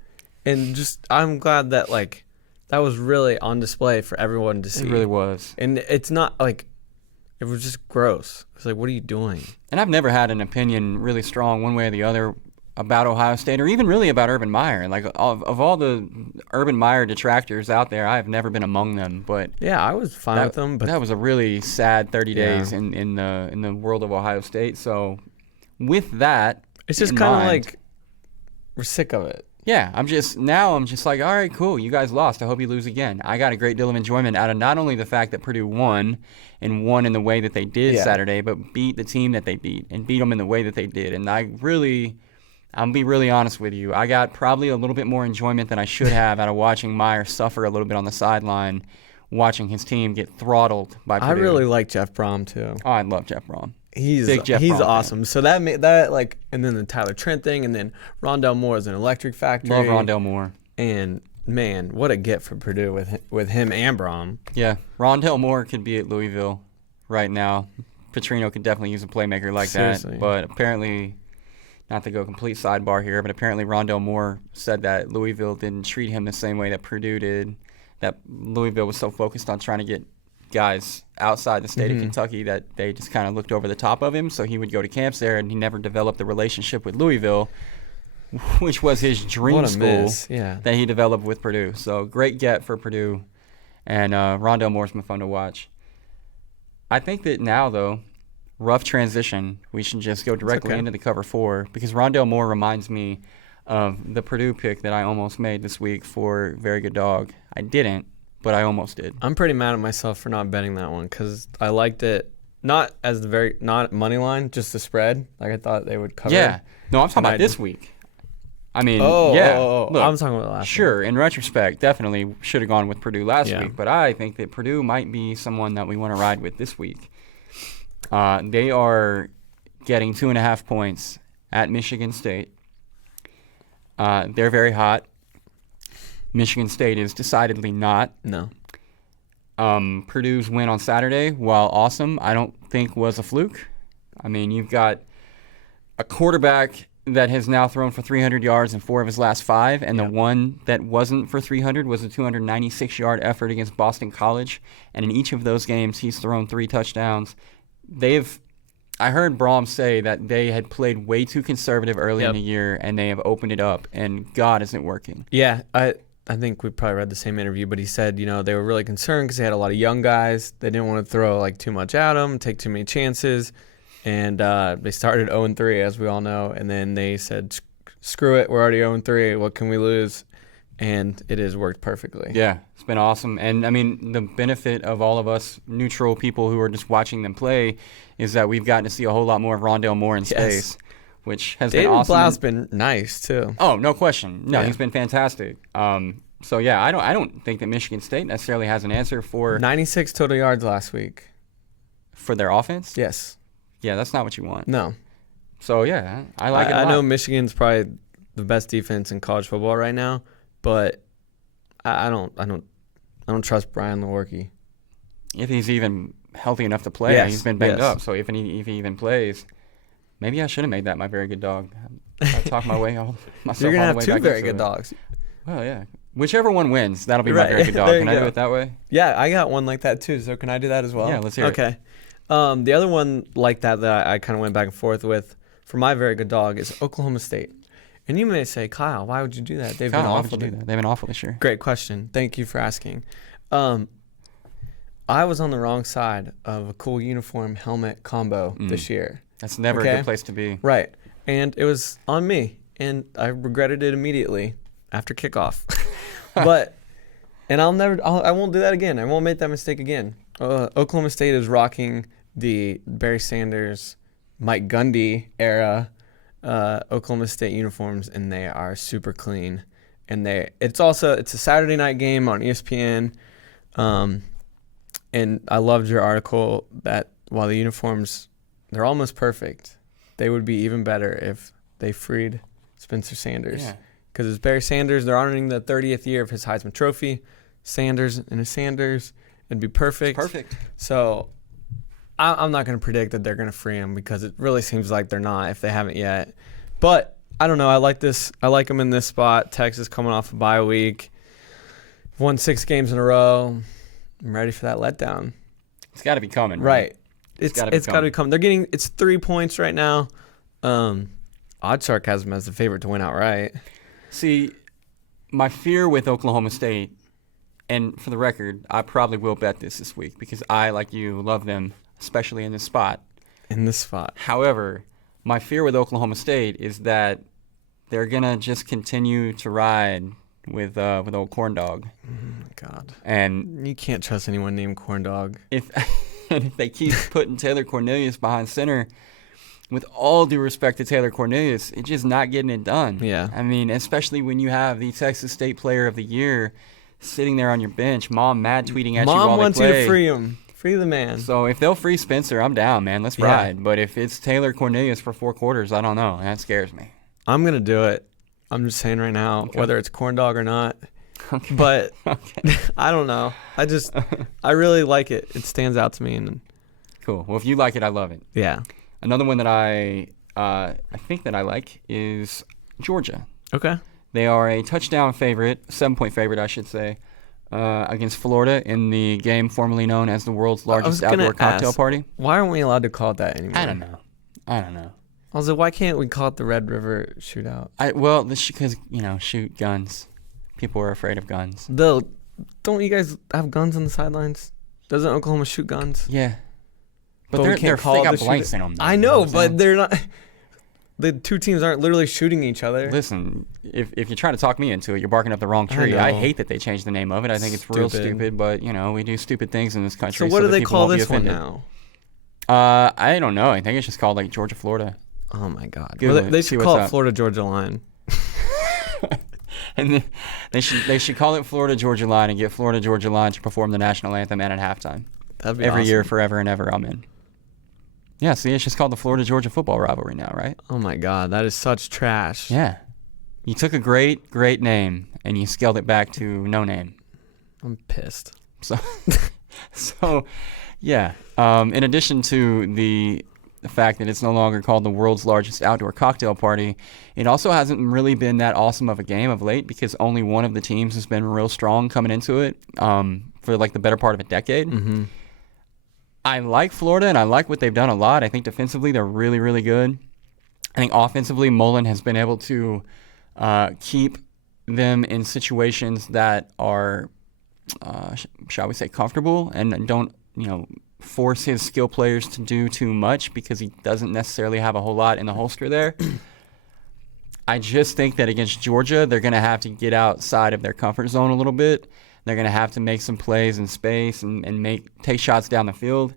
And just, I'm glad that, like, that was really on display for everyone to see. It really was. And it's not, like, it was just gross. It's like, what are you doing? And I've never had an opinion really strong one way or the other about Ohio State or even really about Urban Meyer. Like, of all the Urban Meyer detractors out there, I have never been among them. But Yeah, I was fine with them. But that was a really sad 30 days in the world of Ohio State. So with that, it's just kind of like we're sick of it. Yeah, I'm just like, all right, cool. You guys lost. I hope you lose again. I got a great deal of enjoyment out of not only the fact that Purdue won and won in the way that they did Saturday, but beat the team that they beat and beat them in the way that they did. And I'll be really honest with you. I got probably a little bit more enjoyment than I should have out of watching Meyer suffer a little bit on the sideline, watching his team get throttled by Purdue. I really like Jeff Brom too. Oh, I love Jeff Brom. He's Brom awesome. fan. So that like, and then the Tyler Trent thing, and then Rondell Moore is an electric factory. Love Rondell Moore. And man, what a get for Purdue with him and Brom. Yeah, Rondell Moore could be at Louisville right now. Petrino could definitely use a playmaker like Seriously. that. But apparently, not to go complete sidebar here, but apparently Rondell Moore said that Louisville didn't treat him the same way that Purdue did. That Louisville was so focused on trying to get guys outside the state of Kentucky that they just kind of looked over the top of him. So he would go to camps there, and he never developed a relationship with Louisville, which was his dream school that he developed with Purdue. So great get for Purdue, and Rondell Moore's been fun to watch. I think that now, though, rough transition, we should just go directly into the cover four, because Rondell Moore reminds me of the Purdue pick that I almost made this week for Very Good Dog. I didn't, but I almost did. I'm pretty mad at myself for not betting that one because I liked it not money line, just the spread. Like I thought they would cover. Yeah. No, I'm talking about this week. I mean, Look, I'm talking about last week. Sure, in retrospect, definitely should have gone with Purdue last week, but I think that Purdue might be someone that we want to ride with this week. They are getting 2.5 points at Michigan State. They're very hot. Michigan State is decidedly not. No. Purdue's win on Saturday, while awesome, I don't think was a fluke. I mean, you've got a quarterback that has now thrown for 300 yards in 4 of his last 5, and the one that wasn't for 300 was a 296-yard effort against Boston College. And in each of those games, he's thrown 3 touchdowns. I heard Brom say that they had played way too conservative early in the year, and they have opened it up, and God, isn't working. Yeah, I think we probably read the same interview, but he said, they were really concerned because they had a lot of young guys. They didn't want to throw like too much at them, take too many chances, and they started 0-3, as we all know, and then they said, screw it, we're already 0-3, what can we lose? And it has worked perfectly. Yeah, it's been awesome. And, I mean, the benefit of all of us neutral people who are just watching them play is that we've gotten to see a whole lot more of Rondell Moore in space, which has been awesome. David Blau's been nice, too. Oh, no question. No, he's been fantastic. So, yeah, I don't think that Michigan State necessarily has an answer for 96 total yards last week. For their offense? Yes. Yeah, that's not what you want. No. So, yeah, I like it a lot. I know Michigan's probably the best defense in college football right now, but I don't trust Brian Lewerke. If he's even healthy enough to play, he's been banged up. So if he even plays, maybe I should have made that my very good dog. I talk my way myself. You're gonna all have the way 2 back very into good it. dogs. Well, yeah. Whichever one wins, that'll be my very good dog. Can I do it that way? Yeah, I got one like that too. So can I do that as well? Yeah, let's hear it. Okay. The other one like that I kind of went back and forth with for my very good dog is Oklahoma State. And you may say, Kyle, why would you do that? They've been awful. They've been awful this year. Great question. Thank you for asking. I was on the wrong side of a cool uniform helmet combo this year. That's never a good place to be. Right. And it was on me. And I regretted it immediately after kickoff. And I won't do that again. I won't make that mistake again. Oklahoma State is rocking the Barry Sanders, Mike Gundy era Oklahoma State uniforms, and they are super clean. And it's a Saturday night game on ESPN. And I loved your article that while the uniforms, they're almost perfect, they would be even better if they freed Spencer Sanders. Yeah. Because it's Barry Sanders. They're honoring the 30th year of his Heisman Trophy. Sanders and a Sanders. It'd be perfect. It's perfect. So I'm not going to predict that they're going to free him because it really seems like they're not if they haven't yet. But I don't know. I like this. I like him in this spot. Texas coming off a bye week. Won 6 games in a row. I'm ready for that letdown. It's got to be coming. Right. It's got to be coming. They're getting it's 3 points right now. Oddshark has them as the favorite to win outright. See, my fear with Oklahoma State, and for the record, I probably will bet this week because I, like you, love them, especially in this spot. However, my fear with Oklahoma State is that they're gonna just continue to ride with old Corn Dog. Oh my God! And you can't trust anyone named Corn Dog. If they keep putting Taylor Cornelius behind center, with all due respect to Taylor Cornelius, it's just not getting it done. Yeah. I mean, especially when you have the Texas State Player of the Year sitting there on your bench, Mom mad tweeting at you while they play. Mom wants you to free him. Free the man. So if they'll free Spencer, I'm down, man. Let's ride. But if it's Taylor Cornelius for 4 quarters, I don't know. That scares me. I'm going to do it. I'm just saying right now, whether it's Corn Dog or not. Okay. But I don't know. I really like it. It stands out to me. And cool. Well, if you like it, I love it. Yeah. Another one that I think that I like is Georgia. Okay. They are a touchdown favorite, 7-point favorite, I should say, against Florida in the game formerly known as the world's largest outdoor cocktail party. Why aren't we allowed to call it that anymore? I don't know. I was like, why can't we call it the Red River Shootout? Well, because, shoot guns. People are afraid of guns. Don't you guys have guns on the sidelines? Doesn't Oklahoma shoot guns? Yeah. But we they can't call it got the blanks shootout. in them. Though, I know, but they're not. The two teams aren't literally shooting each other. Listen, if you try to talk me into it, you're barking up the wrong tree. I hate that they changed the name of it. I think it's real stupid, but, we do stupid things in this country. So what do they call this one now? I don't know. I think it's just called, like, Georgia, Florida. Oh, my God. Well, they should call it Florida, Georgia Line. And then they should call it Florida, Georgia Line and get Florida, Georgia Line to perform the national anthem and at halftime. That'd be Every awesome. year, forever and ever, I'm in. Yeah, see, it's just called the Florida-Georgia football rivalry now, right? Oh, my God. That is such trash. Yeah. You took a great, great name, and you scaled it back to no name. I'm pissed. So yeah. In addition to the fact that it's no longer called the world's largest outdoor cocktail party, it also hasn't really been that awesome of a game of late because only one of the teams has been real strong coming into it for, like, the better part of a decade. Mm-hmm. I like Florida, and I like what they've done a lot. I think defensively they're really, really good. I think offensively Mullen has been able to keep them in situations that are, shall we say, comfortable and don't, force his skill players to do too much because he doesn't necessarily have a whole lot in the holster there. I just think that against Georgia, they're going to have to get outside of their comfort zone a little bit. They're going to have to make some plays in space and take shots down the field.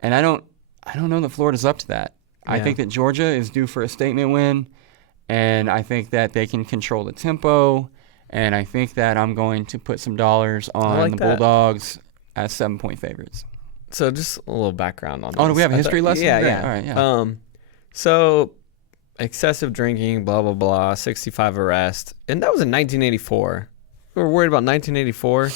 And I don't know that Florida's up to that. Yeah. I think that Georgia is due for a statement win, and I think that they can control the tempo, and I think that I'm going to put some dollars on the Bulldogs as 7-point favorites. So just a little background on this. Oh, do we have a history lesson? Yeah, Great. yeah. All right, yeah. So excessive drinking, blah, blah, blah, 65 arrest. And that was in 1984. We were worried about 1984.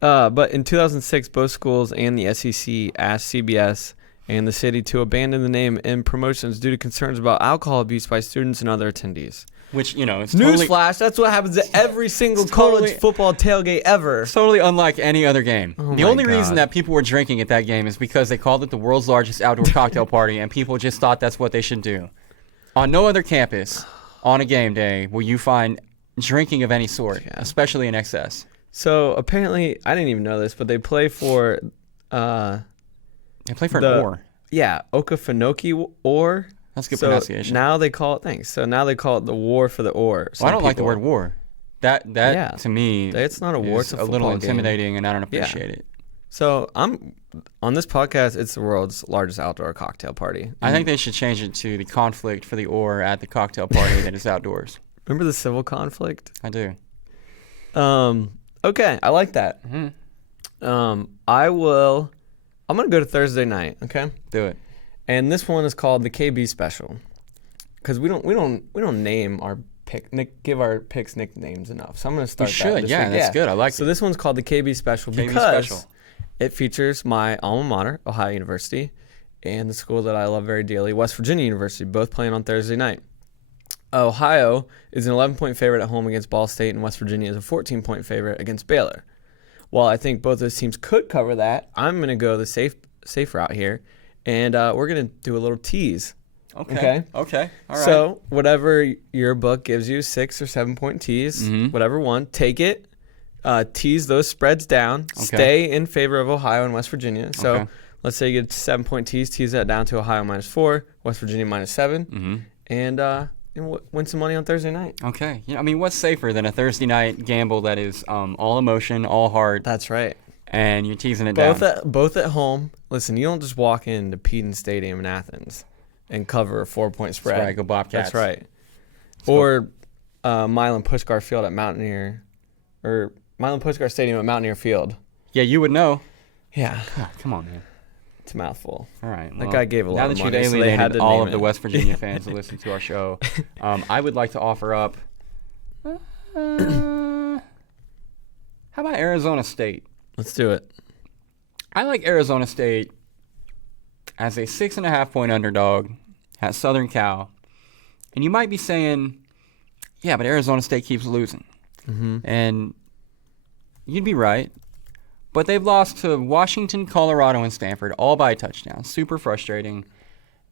But in 2006, both schools and the SEC asked CBS and the city to abandon the name and promotions due to concerns about alcohol abuse by students and other attendees. Which, it's totally... Newsflash, that's what happens at every single college football tailgate ever. It's totally unlike any other game. Oh the only reason that people were drinking at that game is because they called it the world's largest outdoor cocktail party, and people just thought that's what they should do. On no other campus, on a game day, will you find drinking of any sort, especially in excess. So apparently, I didn't even know this, but they play for... They play for an oar. Yeah, Okefenokee Oar. That's good pronunciation. Now they call it So now they call it the war for the oar. Well, I don't like the word war. That to me, it's not a war. It's a little intimidating, and I don't appreciate it. So on this podcast. It's the world's largest outdoor cocktail party. I think they should change it to the conflict for the oar at the cocktail party that is outdoors. Remember the civil conflict? I do. Okay, I like that. Mm-hmm. I'm gonna go to Thursday night. Okay. Do it. And this one is called the KB Special, because we don't name our give our picks nicknames enough. So I'm gonna start. We should. That's good. I like it. So this one's called the KB Special because it features my alma mater, Ohio University, and the school that I love very dearly, West Virginia University, both playing on Thursday night. Ohio is an 11-point favorite at home against Ball State, and West Virginia is a 14-point favorite against Baylor. While I think both those teams could cover that, I'm going to go the safe route here, and we're going to do a little tease. Okay. All right. So whatever your book gives you, 6 or 7 point tease, whatever one, take it, tease those spreads down, stay in favor of Ohio and West Virginia. So let's say you get 7 point tease that down to Ohio -4, West Virginia -7, and win some money on Thursday night. Okay. Yeah, I mean, what's safer than a Thursday night gamble that is all emotion, all heart? That's right. And you're teasing it down. Both at home. Listen, you don't just walk into Peden Stadium in Athens and cover a 4-point spread. That's right, go Bobcats. That's right. Or Milan Puskar Field at Mountaineer, or Milan Puskar Stadium at Mountaineer Field. Yeah, you would know. Yeah. God, come on, man. It's a mouthful. All right. That guy gave a lot of money. Now that you've alienated all of the West Virginia Yeah. fans that listen to our show, I would like to offer up, how about Arizona State? Let's do it. I like Arizona State as a 6.5-point underdog at Southern Cal. And you might be saying, yeah, but Arizona State keeps losing. And you'd be right. But they've lost to Washington, Colorado, and Stanford, all by a touchdown. Super frustrating.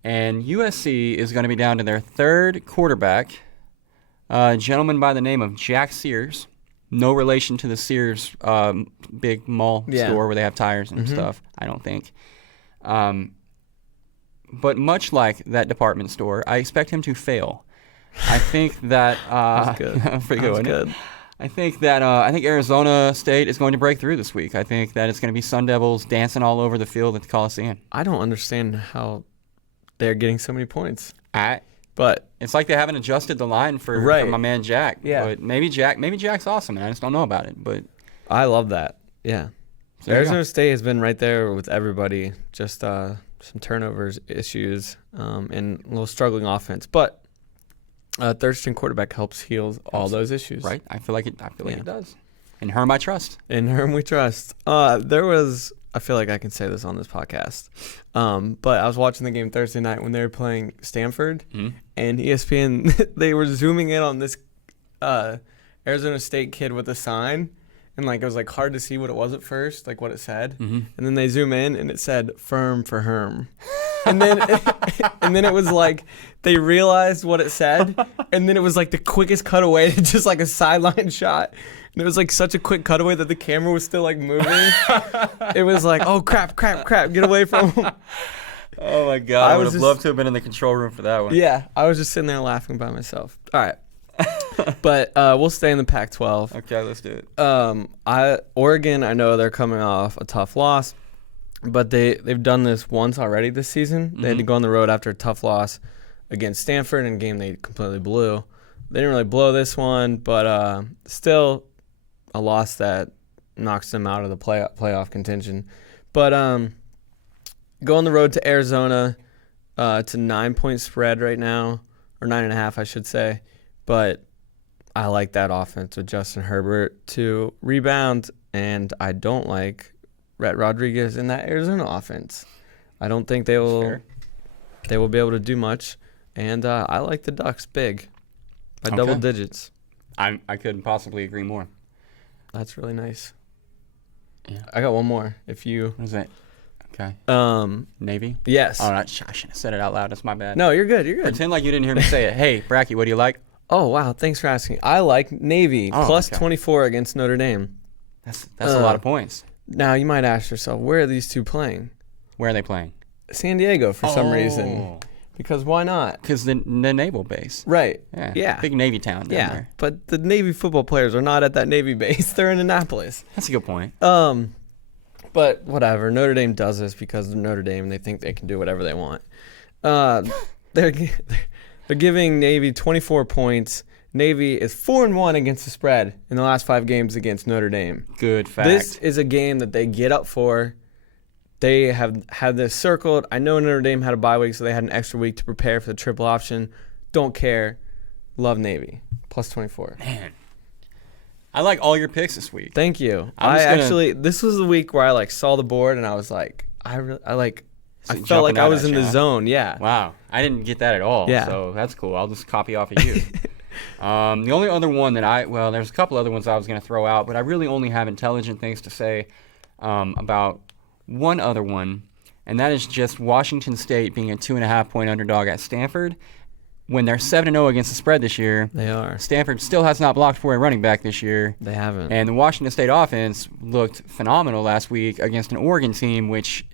And USC is going to be down to their third quarterback, a gentleman by the name of Jack Sears. No relation to the Sears big mall store where they have tires and stuff, I don't think. But much like that department store, I expect him to fail. I think that That's good. pretty good. That's good. I think that I think Arizona State is going to break through this week. I think that it's going to be Sun Devils dancing all over the field at the Coliseum. I don't understand how they're getting so many points. But it's like they haven't adjusted the line for my man Jack. Yeah. But maybe Jack's awesome, and I just don't know about it. But I love that. Yeah. So Arizona State has been right there with everybody. Just some turnovers issues and a little struggling offense, but third-string quarterback helps heal all those issues. Right? I feel like it does. In Herm, I trust. In Herm, we trust. I feel like I can say this on this podcast, but I was watching the game Thursday night when they were playing Stanford, and ESPN, they were zooming in on this Arizona State kid with a sign, and it was hard to see what it was at first, what it said, and then they zoom in and it said "Firm for Herm." And then it was they realized what it said, and then it was the quickest cutaway to just a sideline shot. And it was such a quick cutaway that the camera was still moving. It was oh crap, get away from him. Oh my God, I would have loved to have been in the control room for that one. Yeah, I was just sitting there laughing by myself. All right. But we'll stay in the Pac-12. Okay, let's do it. Oregon, I know they're coming off a tough loss, but they've done this once already this season. They had to go on the road after a tough loss against Stanford in a game they completely blew. They didn't really blow this one, but still a loss that knocks them out of the playoff contention. But go on the road to Arizona. It's a 9-point spread right now, or 9.5, I should say. But I like that offense with Justin Herbert to rebound, and I don't like Rhett Rodriguez in that Arizona offense. I don't think they will be able to do much, and I like the Ducks big by double digits. I couldn't possibly agree more. That's really nice. Yeah. I got one more. If you What is that? Okay. Navy? Yes. Oh, I shouldn't have said it out loud. That's my bad. No, you're good. You're good. Pretend like you didn't hear me say it. Hey, Bracky, what do you like? Oh, wow. Thanks for asking. I like Navy plus 24 against Notre Dame. That's a lot of points. Now, you might ask yourself, where are these two playing? Where are they playing? San Diego for some reason. Because why not? Because the naval base. Right. Yeah. Big Navy town down there. But the Navy football players are not at that Navy base. They're in Annapolis. That's a good point. But whatever. Notre Dame does this because they're Notre Dame and they think they can do whatever they want. They're giving Navy 24 points. Navy is 4-1 against the spread in the last 5 games against Notre Dame. Good fact. This is a game that they get up for. They have had this circled. I know Notre Dame had a bye week, so they had an extra week to prepare for the triple option. Don't care. Love Navy. Plus 24. Man. I like all your picks this week. Thank you. This was the week where I saw the board and I was like, I felt like I was in the zone. Yeah. Wow. I didn't get that at all. Yeah. So that's cool. I'll just copy off of you. The only other one that there's a couple other ones I was going to throw out, but I really only have intelligent things to say about one other one, and that is just Washington State being a 2.5-point underdog at Stanford. When they're 7-0 against the spread this year, They are. Stanford still has not blocked for a running back this year. They haven't. And the Washington State offense looked phenomenal last week against an Oregon team, which,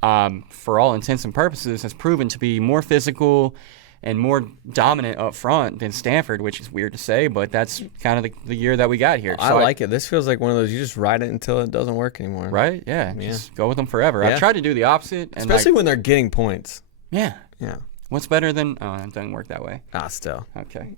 for all intents and purposes, has proven to be more physical and more dominant up front than Stanford, which is weird to say, but that's kind of the year that we got here. I like it. This feels like one of those, you just ride it until it doesn't work anymore. Right? Yeah. Just go with them forever. Yeah. I've tried to do the opposite. And especially when they're getting points. Yeah. Yeah. What's better than... Oh, it doesn't work that way. Still. Okay.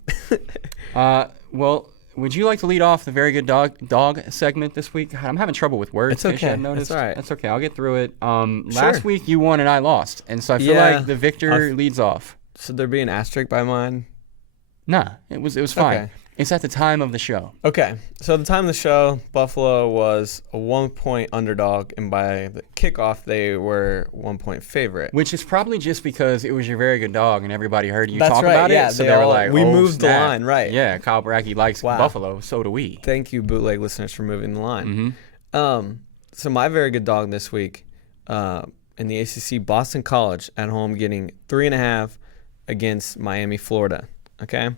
Well, would you like to lead off the very good dog segment this week? I'm having trouble with words. It's okay. I've noticed. It's all right. That's okay. I'll get through it. Last week you won and I lost, and so I feel like the victor leads off. Should there be an asterisk by mine? Nah, it was fine. Okay. It's at the time of the show. Okay. So at the time of the show, Buffalo was a 1-point underdog, and by the kickoff, they were 1-point favorite. Which is probably just because it was your very good dog, and everybody heard you That's talk right. about Yeah, it. So they were like, we oh, moved the snap. line, right. Yeah, Kyle Brackey likes Buffalo, so do we. Thank you, Bootleg listeners, for moving the line. Mm-hmm. So my very good dog this week in the ACC, Boston College at home getting 3.5 against Miami, Florida. Okay?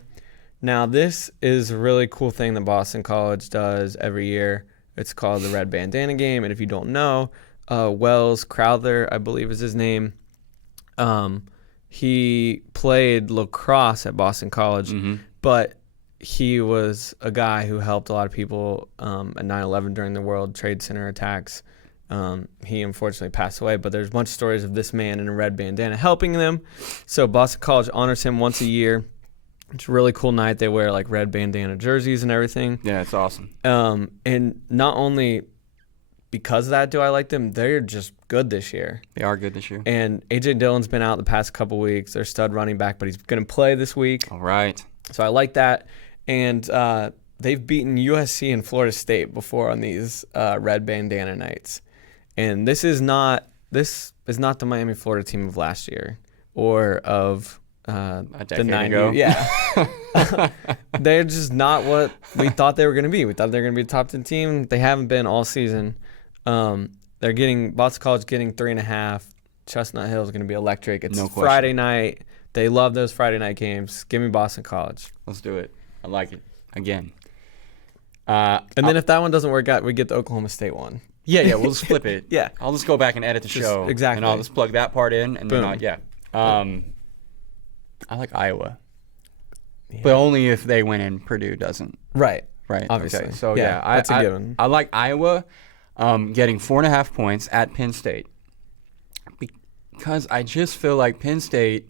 Now, this is a really cool thing that Boston College does every year. It's called the Red Bandana Game, and if you don't know, Wells Crowther, I believe is his name, he played lacrosse at Boston College, but he was a guy who helped a lot of people at 9/11 during the World Trade Center attacks. He unfortunately passed away, but there's a bunch of stories of this man in a red bandana helping them. So Boston College honors him once a year. It's a really cool night. They wear like red bandana jerseys and everything. Yeah, it's awesome. And not only because of that do I like them, they're just good this year. They are good this year. And A.J. Dillon's been out the past couple weeks. They're stud running back, but he's going to play this week. All right. So I like that. And they've beaten USC and Florida State before on these red bandana nights. And this is not the Miami, Florida team of last year or of a the decade 90s. ago. Yeah. They're just not what we thought they were going to be. We thought they were going to be a top 10 team. They haven't been all season. Boston College getting 3.5. Chestnut Hill is going to be electric. It's Friday night. They love those Friday night games. Give me Boston College. Let's do it. I like it. Again. And then if that one doesn't work out, we get the Oklahoma State one. Yeah, we'll just flip it. Yeah. I'll just go back and edit the show. Exactly. And I'll just plug that part in. And Boom. then I like Iowa. Yeah. But only if they win and Purdue doesn't. Right. Obviously. Okay. So, that's a given. I like Iowa getting 4.5 points at Penn State. Because I just feel like Penn State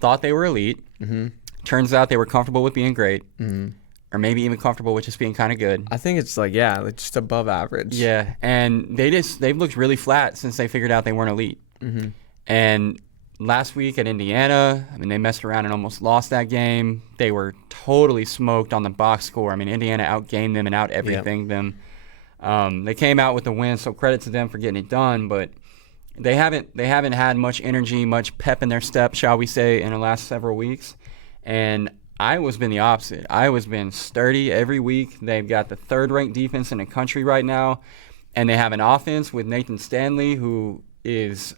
thought they were elite. Mm-hmm. Turns out they were comfortable with being great. Mm-hmm. Or maybe even comfortable with just being kind of good. I think it's just above average. Yeah, and they've looked really flat since they figured out they weren't elite. Mm-hmm. And last week at Indiana, they messed around and almost lost that game. They were totally smoked on the box score. Indiana outgained them and out everything them. They came out with the win, so credit to them for getting it done. But they haven't had much energy, much pep in their step, shall we say, in the last several weeks. And Iowa's been the opposite. Iowa's been sturdy every week. They've got the third-ranked defense in the country right now, and they have an offense with Nathan Stanley, who is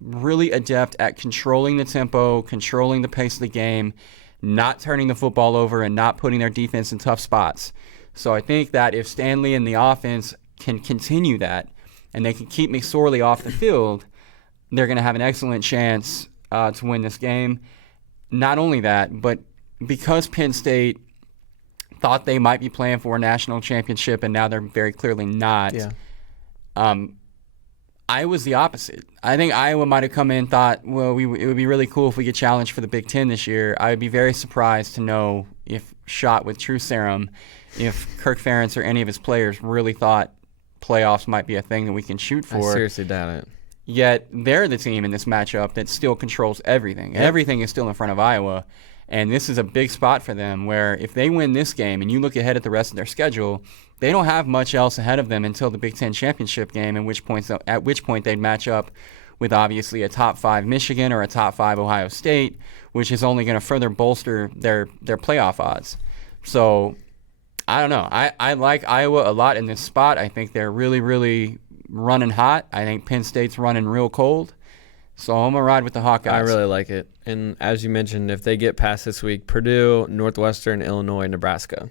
really adept at controlling the tempo, controlling the pace of the game, not turning the football over, and not putting their defense in tough spots. So I think that if Stanley and the offense can continue that, and they can keep McSorley off the field, they're going to have an excellent chance to win this game. Not only that, but because Penn State thought they might be playing for a national championship and now they're very clearly not, Iowa's the opposite. I think Iowa might have come in and thought, well, it would be really cool if we get challenged for the Big Ten this year. I would be very surprised to know if shot with true serum, if Kirk Ferentz or any of his players really thought playoffs might be a thing that we can shoot for. I seriously doubt it. Yet they're the team in this matchup that still controls everything. Yep. Everything is still in front of Iowa. And this is a big spot for them where if they win this game and you look ahead at the rest of their schedule, they don't have much else ahead of them until the Big Ten championship game, at which point they'd match up with obviously a top 5 Michigan or a top 5 Ohio State, which is only going to further bolster their playoff odds. So I don't know. I like Iowa a lot in this spot. I think they're really, really running hot. I think Penn State's running real cold. So I'm going to ride with the Hawkeyes. I really like it. And as you mentioned, if they get past this week, Purdue, Northwestern, Illinois, Nebraska,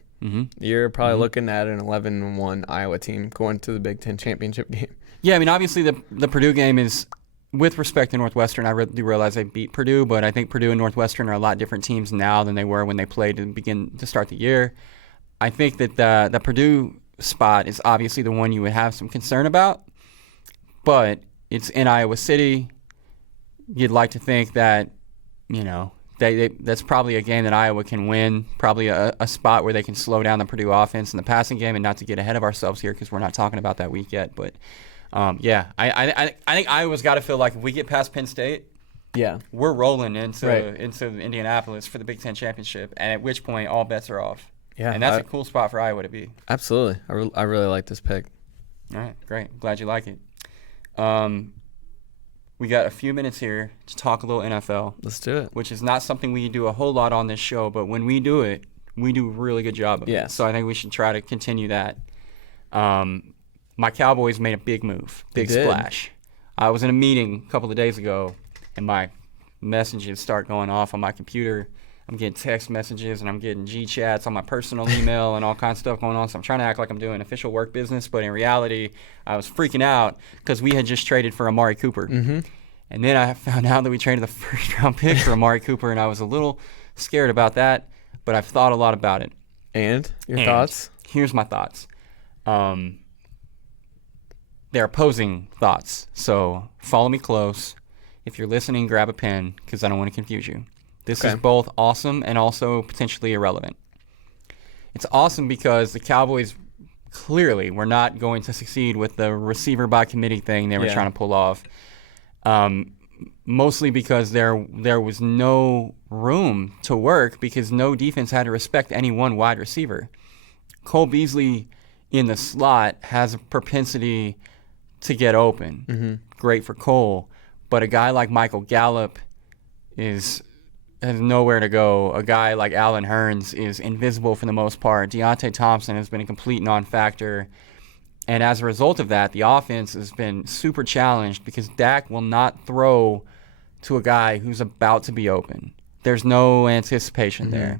you're probably looking at an 11-1 Iowa team going to the Big Ten championship game. Yeah, I mean, obviously the Purdue game is, with respect to Northwestern, I do realize they beat Purdue, but I think Purdue and Northwestern are a lot different teams now than they were when they played to start the year. I think that the Purdue spot is obviously the one you would have some concern about, but it's in Iowa City. You'd like to think that, that's probably a game that Iowa can win, probably a spot where they can slow down the Purdue offense in the passing game, and not to get ahead of ourselves here because we're not talking about that week yet. But, I think Iowa's got to feel like if we get past Penn State, we're rolling into Indianapolis for the Big Ten championship, and at which point all bets are off. Yeah, and that's a cool spot for Iowa to be. Absolutely. I really like this pick. All right, great. Glad you like it. We got a few minutes here to talk a little NFL. Let's do it. Which is not something we do a whole lot on this show, but when we do it, we do a really good job of it. So I think we should try to continue that. My Cowboys made a big move, big splash. I was in a meeting a couple of days ago, and my messages start going off on my computer. I'm getting text messages, and I'm getting G-chats on my personal email and all kinds of stuff going on. So I'm trying to act like I'm doing official work business, but in reality, I was freaking out because we had just traded for Amari Cooper. And then I found out that we traded the first-round pick for Amari Cooper, and I was a little scared about that, but I've thought a lot about it. And your thoughts? Here's my thoughts. They're opposing thoughts, so follow me close. If you're listening, grab a pen because I don't want to confuse you. This is both awesome and also potentially irrelevant. It's awesome because the Cowboys clearly were not going to succeed with the receiver by committee thing they were trying to pull off. Mostly because there was no room to work because no defense had to respect any one wide receiver. Cole Beasley in the slot has a propensity to get open. Great for Cole. But a guy like Michael Gallup has nowhere to go. A guy like Allen Hurns is invisible for the most part. Deontay Thompson has been a complete non-factor. And as a result of that, the offense has been super challenged because Dak will not throw to a guy who's about to be open. There's no anticipation there.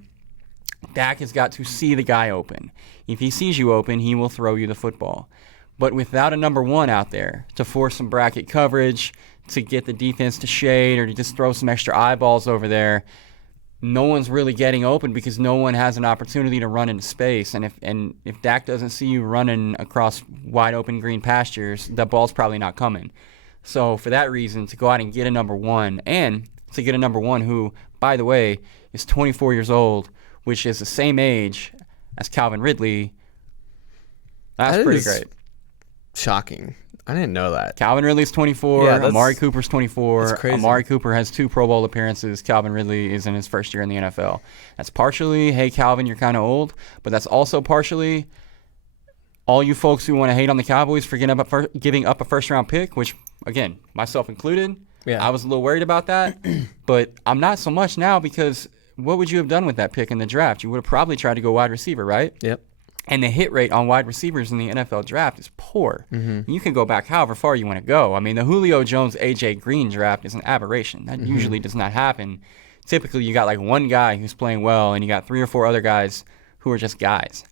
Dak has got to see the guy open. If he sees you open, he will throw you the football. But without a number one out there to force some bracket coverage, to get the defense to shade, or to just throw some extra eyeballs over there, no one's really getting open because no one has an opportunity to run into space. And if Dak doesn't see you running across wide open green pastures, the ball's probably not coming. So for that reason, to go out and get a number one, and to get a number one who, by the way, is 24 years old, which is the same age as Calvin Ridley, that's pretty great. Shocking. I didn't know that. Calvin Ridley's 24. Amari Cooper's 24. That's crazy. Amari Cooper has 2 Pro Bowl appearances. Calvin Ridley is in his first year in the NFL. That's partially, hey, Calvin, you're kind of old. But that's also partially all you folks who want to hate on the Cowboys for giving up a first-round pick, which, again, myself included. I was a little worried about that. But I'm not so much now because what would you have done with that pick in the draft? You would have probably tried to go wide receiver, right? Yep. And the hit rate on wide receivers in the NFL draft is poor. You can go back however far you want to go. I mean, the Julio Jones, A.J. Green draft is an aberration. That usually does not happen. Typically, you got like one guy who's playing well, and you got 3 or 4 other guys who are just guys.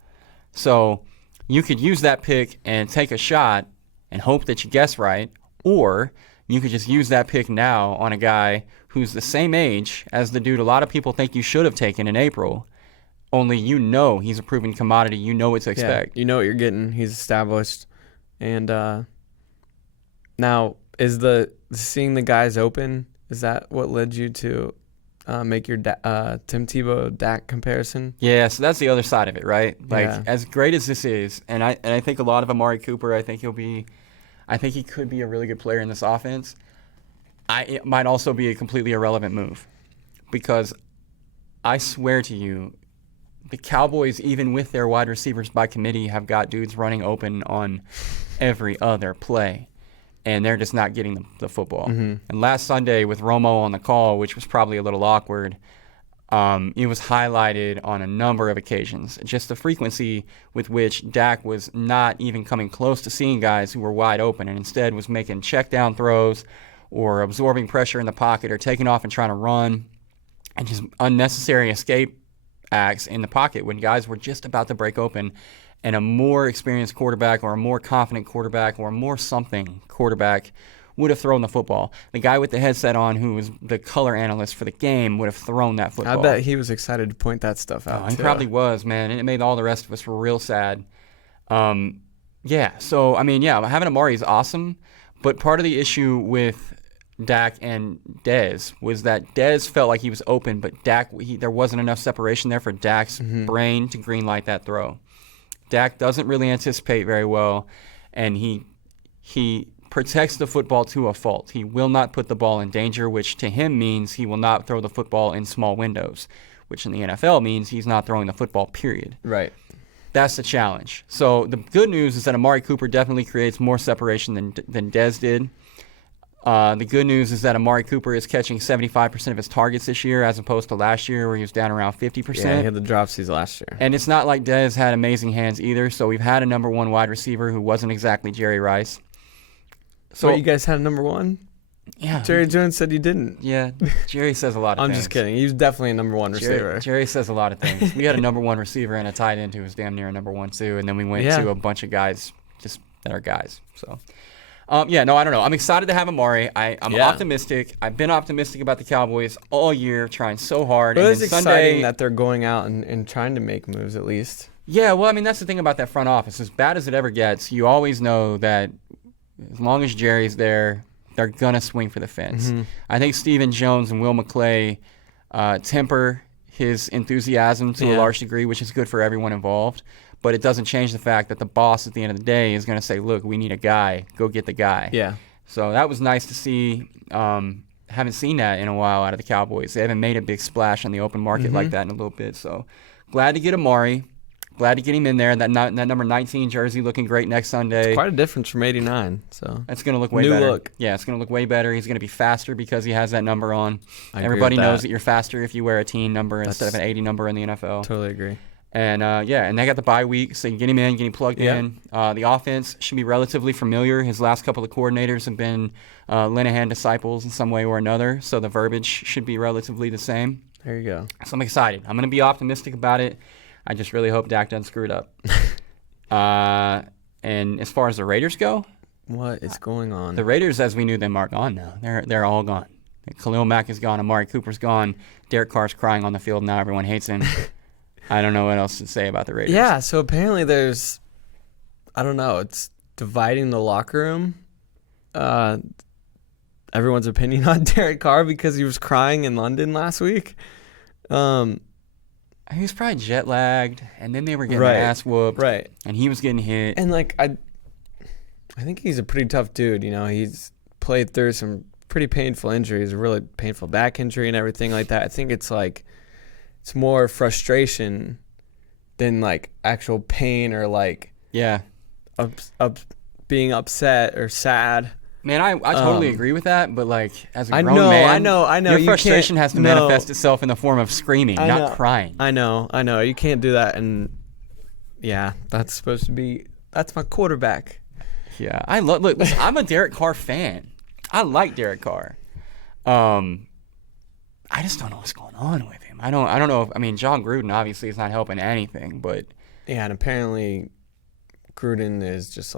So you could use that pick and take a shot and hope that you guess right, or you could just use that pick now on a guy who's the same age as the dude a lot of people think you should have taken in April. Only he's a proven commodity. You know what to expect. You know what you're getting. He's established. And now, is seeing the guys open, is that what led you to make your Tim Tebow-Dak comparison? Yeah, so that's the other side of it, right? Like, as great as this is, and I think a lot of Amari Cooper, I think he could be a really good player in this offense. It might also be a completely irrelevant move because I swear to you, the Cowboys, even with their wide receivers by committee, have got dudes running open on every other play. And they're just not getting the football. And last Sunday with Romo on the call, which was probably a little awkward, it was highlighted on a number of occasions. Just the frequency with which Dak was not even coming close to seeing guys who were wide open and instead was making check down throws or absorbing pressure in the pocket or taking off and trying to run and just unnecessary escape acts in the pocket when guys were just about to break open. And a more experienced quarterback or a more confident quarterback or a more something quarterback would have thrown the football. The guy with the headset on who was the color analyst for the game would have thrown that football. I bet he was excited to point that stuff out, He probably was, man. And it made all the rest of us real sad. Having Amari is awesome. But part of the issue with Dak and Dez was that Dez felt like he was open, but Dak, there wasn't enough separation there for Dak's brain to greenlight that throw. Dak doesn't really anticipate very well, and he protects the football to a fault. He will not put the ball in danger, which to him means he will not throw the football in small windows, which in the NFL means he's not throwing the football, period. Right. That's the challenge. So the good news is that Amari Cooper definitely creates more separation than Dez did. The good news is that Amari Cooper is catching 75% of his targets this year as opposed to last year where he was down around 50%. Yeah, he had the dropsies last year. And it's not like Dez had amazing hands either, so we've had a number one wide receiver who wasn't exactly Jerry Rice. So you guys had a number one? Yeah. Jerry Jones said you didn't. Yeah, Jerry says a lot of I'm things. just kidding. He was definitely a number one receiver. Jerry says a lot of things. We had a number one receiver and a tight end who was damn near a number one too, and then we went to a bunch of guys just that are guys. So, I don't know. I'm excited to have Amari. I'm optimistic. I've been optimistic about the Cowboys all year, trying so hard. But and it's exciting that they're going out and trying to make moves at least. Yeah, well, I mean, that's the thing about that front office. As bad as it ever gets, you always know that as long as Jerry's there, they're going to swing for the fence. I think Stephen Jones and Will McClay temper his enthusiasm to a large degree, which is good for everyone involved. But it doesn't change the fact that the boss at the end of the day is going to say, look, we need a guy. Go get the guy. Yeah. So that was nice to see. Haven't seen that in a while out of the Cowboys. They haven't made a big splash on the open market like that in a little bit. So glad to get Amari. Glad to get him in there. That number 19 jersey looking great next Sunday. It's quite a difference from 89. So that's going to look way New better. Look. Yeah, it's going to look way better. He's going to be faster because he has that number on. Everybody knows that you're faster if you wear a teen number instead of an 80 number in the NFL. Totally agree. And and they got the bye week, so you get him in, get him plugged in. The offense should be relatively familiar. His last couple of coordinators have been Linehan disciples in some way or another, so the verbiage should be relatively the same. There you go. So I'm excited. I'm going to be optimistic about it. I just really hope Dak doesn't screw it up. And as far as the Raiders go, what is going on? The Raiders, as we knew them, are gone now. They're all gone. Khalil Mack is gone. Amari Cooper's gone. Derek Carr's crying on the field now. Everyone hates him. I don't know what else to say about the Raiders. Yeah, so apparently there's, I don't know, it's dividing the locker room. Everyone's opinion on Derek Carr because he was crying in London last week. He was probably jet lagged, and then they were getting their ass whooped. Right. And he was getting hit. And I think he's a pretty tough dude. You know, he's played through some pretty painful injuries, a really painful back injury and everything like that. I think it's more frustration than actual pain or being upset or sad. Man, I totally agree with that, but as a grown man, I know. Your frustration has to manifest itself in the form of screaming, not crying. I know. You can't do that, and that's my quarterback. Yeah, listen, I'm a Derek Carr fan. I like Derek Carr. I just don't know what's going on with him. I don't know if John Gruden obviously is not helping anything, but yeah, and apparently Gruden is just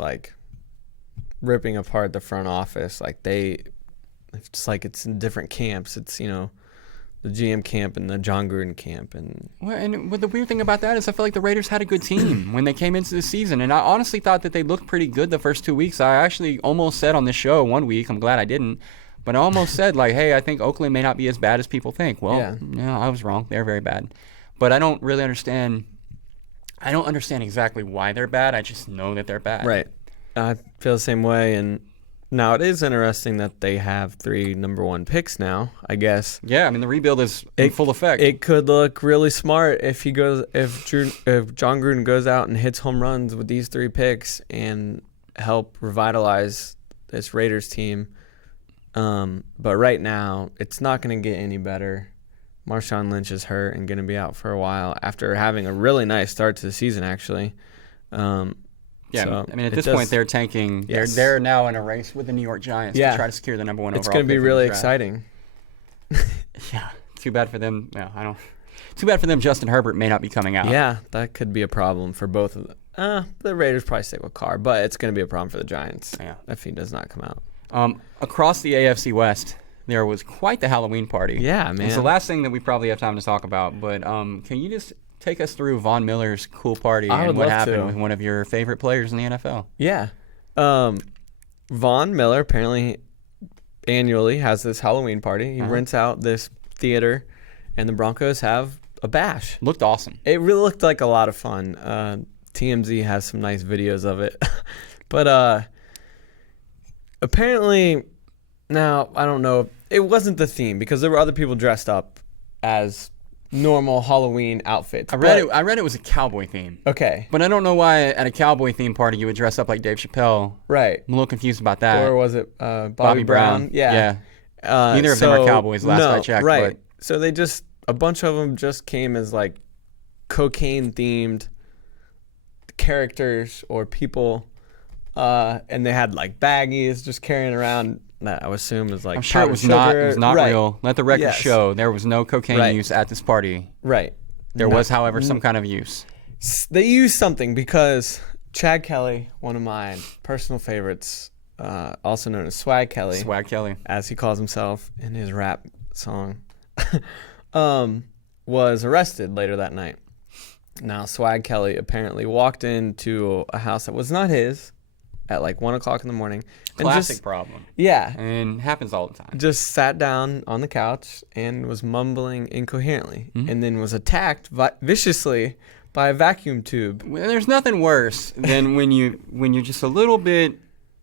ripping apart the front office. It's it's in different camps. It's the GM camp and the John Gruden camp. And the weird thing about that is I feel like the Raiders had a good team when they came into the season, and I honestly thought that they looked pretty good the first 2 weeks. I actually almost said on this show one week, I'm glad I didn't, but I almost said hey, I think Oakland may not be as bad as people think. Well, I was wrong. They're very bad, but I don't really understand. I don't understand exactly why they're bad. I just know that they're bad. Right. I feel the same way, and Now, it is interesting that they have 3 number 1 picks now, I guess. Yeah, I mean, the rebuild is in full effect. It could look really smart if John Gruden goes out and hits home runs with these 3 picks and help revitalize this Raiders team. But right now, it's not going to get any better. Marshawn Lynch is hurt and going to be out for a while after having a really nice start to the season, actually. Yeah, so I mean, at this point, they're tanking. Yes. They're now in a race with the New York Giants to try to secure the number 1 overall. It's going to be really exciting. Yeah, too bad for them. No, Too bad for them. Justin Herbert may not be coming out. Yeah, that could be a problem for both of them. The Raiders probably stick with Carr, but it's going to be a problem for the Giants if he does not come out. Across the AFC West, there was quite the Halloween party. Yeah, man. It's the last thing that we probably have time to talk about, but can you just take us through Von Miller's cool party and what happened with one of your favorite players in the NFL? Yeah. Von Miller apparently annually has this Halloween party. He rents out this theater, and the Broncos have a bash. Looked awesome. It really looked like a lot of fun. TMZ has some nice videos of it. But apparently, now, I don't know. It wasn't the theme because there were other people dressed up as normal Halloween outfits. I read it was a cowboy theme. Okay. But I don't know why at a cowboy theme party you would dress up like Dave Chappelle. Right. I'm a little confused about that. Or was it Bobby Brown? Yeah. Neither of them are cowboys last I checked. Right. But. So a bunch of them just came as like cocaine themed characters or people. And they had like baggies just carrying around that I would assume is like I'm sure it was sugar. not real. Let the record show there was no cocaine use at this party. Right. There was, however, some kind of use. They used something because Chad Kelly, one of my personal favorites, also known as Swag Kelly, as he calls himself in his rap song, was arrested later that night. Now, Swag Kelly apparently walked into a house that was not his at like 1 o'clock in the morning. Classic problem. Yeah. And happens all the time. Just sat down on the couch and was mumbling incoherently and then was attacked viciously by a vacuum tube. Well, there's nothing worse than when you're just a little bit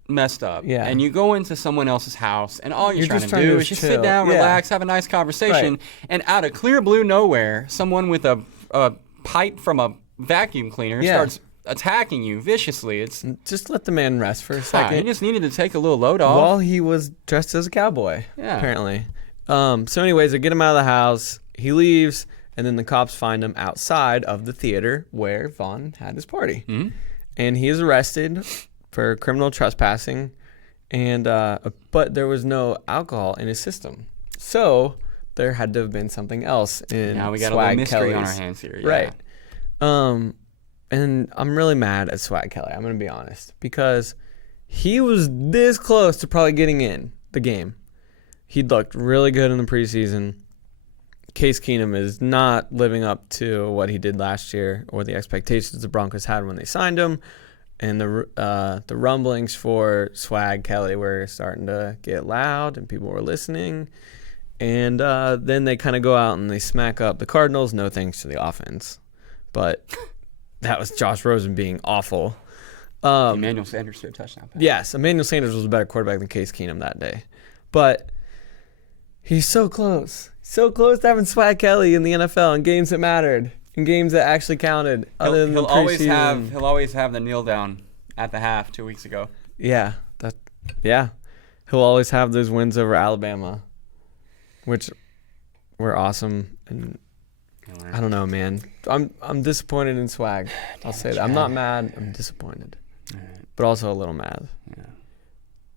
messed up and you go into someone else's house and all you're trying to do is just sit down, relax, have a nice conversation, and out of clear blue nowhere, someone with a pipe from a vacuum cleaner starts attacking you viciously. It's just let the man rest for a second. He just needed to take a little load off while he was dressed as a cowboy. Apparently. So anyways, they get him out of the house. He leaves, and then the cops find him outside of the theater where Vaughn had his party. And he is arrested for criminal trespassing, and but there was no alcohol in his system, so there had to have been something else in now we got Swag a little mystery Kelly's. on our hands here. Right. And I'm really mad at Swag Kelly, I'm going to be honest, because he was this close to probably getting in the game. He looked really good in the preseason. Case Keenum is not living up to what he did last year or the expectations the Broncos had when they signed him. And the rumblings for Swag Kelly were starting to get loud and people were listening. And then they kind of go out and they smack up the Cardinals, no thanks to the offense. But that was Josh Rosen being awful. Emmanuel Sanders threw a touchdown pass. Yes, Emmanuel Sanders was a better quarterback than Case Keenum that day. But he's so close. So close to having Swag Kelly in the NFL in games that mattered, in games that actually counted. He'll always have the kneel down at the half 2 weeks ago. Yeah. He'll always have those wins over Alabama, which were awesome. And I don't know, man. I'm disappointed in Swag. I'll say that. I'm not mad. I'm disappointed, but also a little mad. Yeah.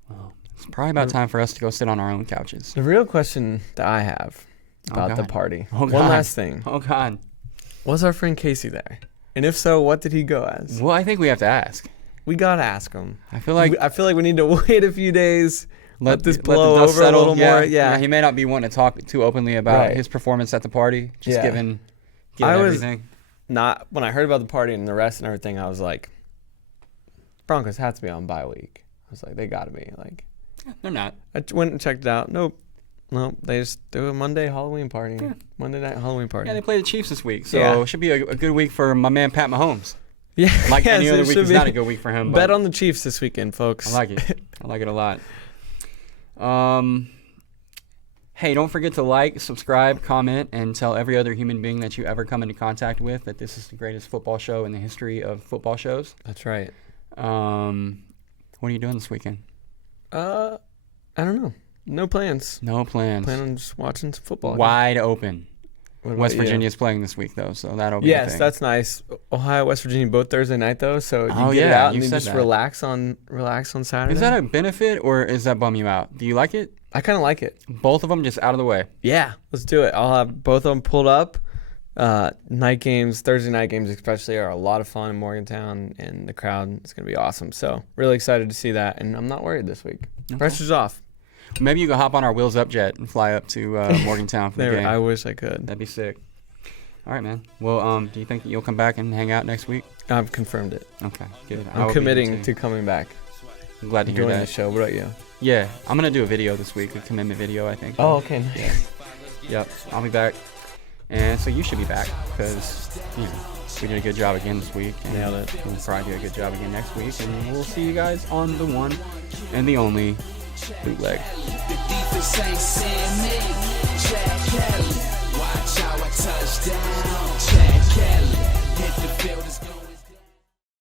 Well, it's probably about time for us to go sit on our own couches. The real question that I have about the party. One last thing. Oh God. Was our friend Casey there? And if so, what did he go as? Well, I think we have to ask. We gotta ask him. I feel like we need to wait a few days. Let this blow over a little more. Yeah. He may not be wanting to talk too openly about his performance at the party. Just given everything. Not when I heard about the party and the rest and everything. I was like, Broncos have to be on bye week. I was like, they gotta be. Like, they're not. I went and checked it out. Nope. They just do a Monday Halloween party. Monday night Halloween party. Yeah, they play the Chiefs this week, so it should be a good week for my man Pat Mahomes. Yeah, Like any yes, other it week should is be. not a good week for him. Bet But on the Chiefs this weekend, folks. I like it. I like it a lot. Hey, don't forget to like, subscribe, comment, and tell every other human being that you ever come into contact with that this is the greatest football show in the history of football shows. That's right. What are you doing this weekend? I don't know. No plans. No plans. Plan on just watching some football. Wide open. What West about you? Virginia's playing this week, though, so that'll be a Yes, thing. that's nice. Ohio, West Virginia, both Thursday night though, so you Oh, get it yeah, out you and you said just that. relax on Saturday. Is that a benefit or is that bum you out? Do you like it? I kind of like it. Both of them just out of the way. Yeah, let's do it. I'll have both of them pulled up. Night games, Thursday night games especially, are a lot of fun in Morgantown, and the crowd is going to be awesome. So really excited to see that, and I'm not worried this week. Okay. Pressure's off. Maybe you can hop on our Wheels Up jet and fly up to Morgantown for the There, game. I wish I could. That'd be sick. All right, man. Well, do you think you'll come back and hang out next week? I've confirmed it. Okay, good. I I'm hope you committing do, too. to coming back. I'm glad to hear Enjoying that. the show. What about you? Yeah, I'm gonna do a video this week, a commitment video, I think. Oh, okay. Nice. Yep, I'll be back. And so you should be back because we did a good job again this week. And Nailed it. We'll probably do a good job again next week, and we'll see you guys on the one and the only bootleg. The defense ain't seeing me. Chad Kelly. Watch how I touch down. Chad Kelly. Hit the field is going.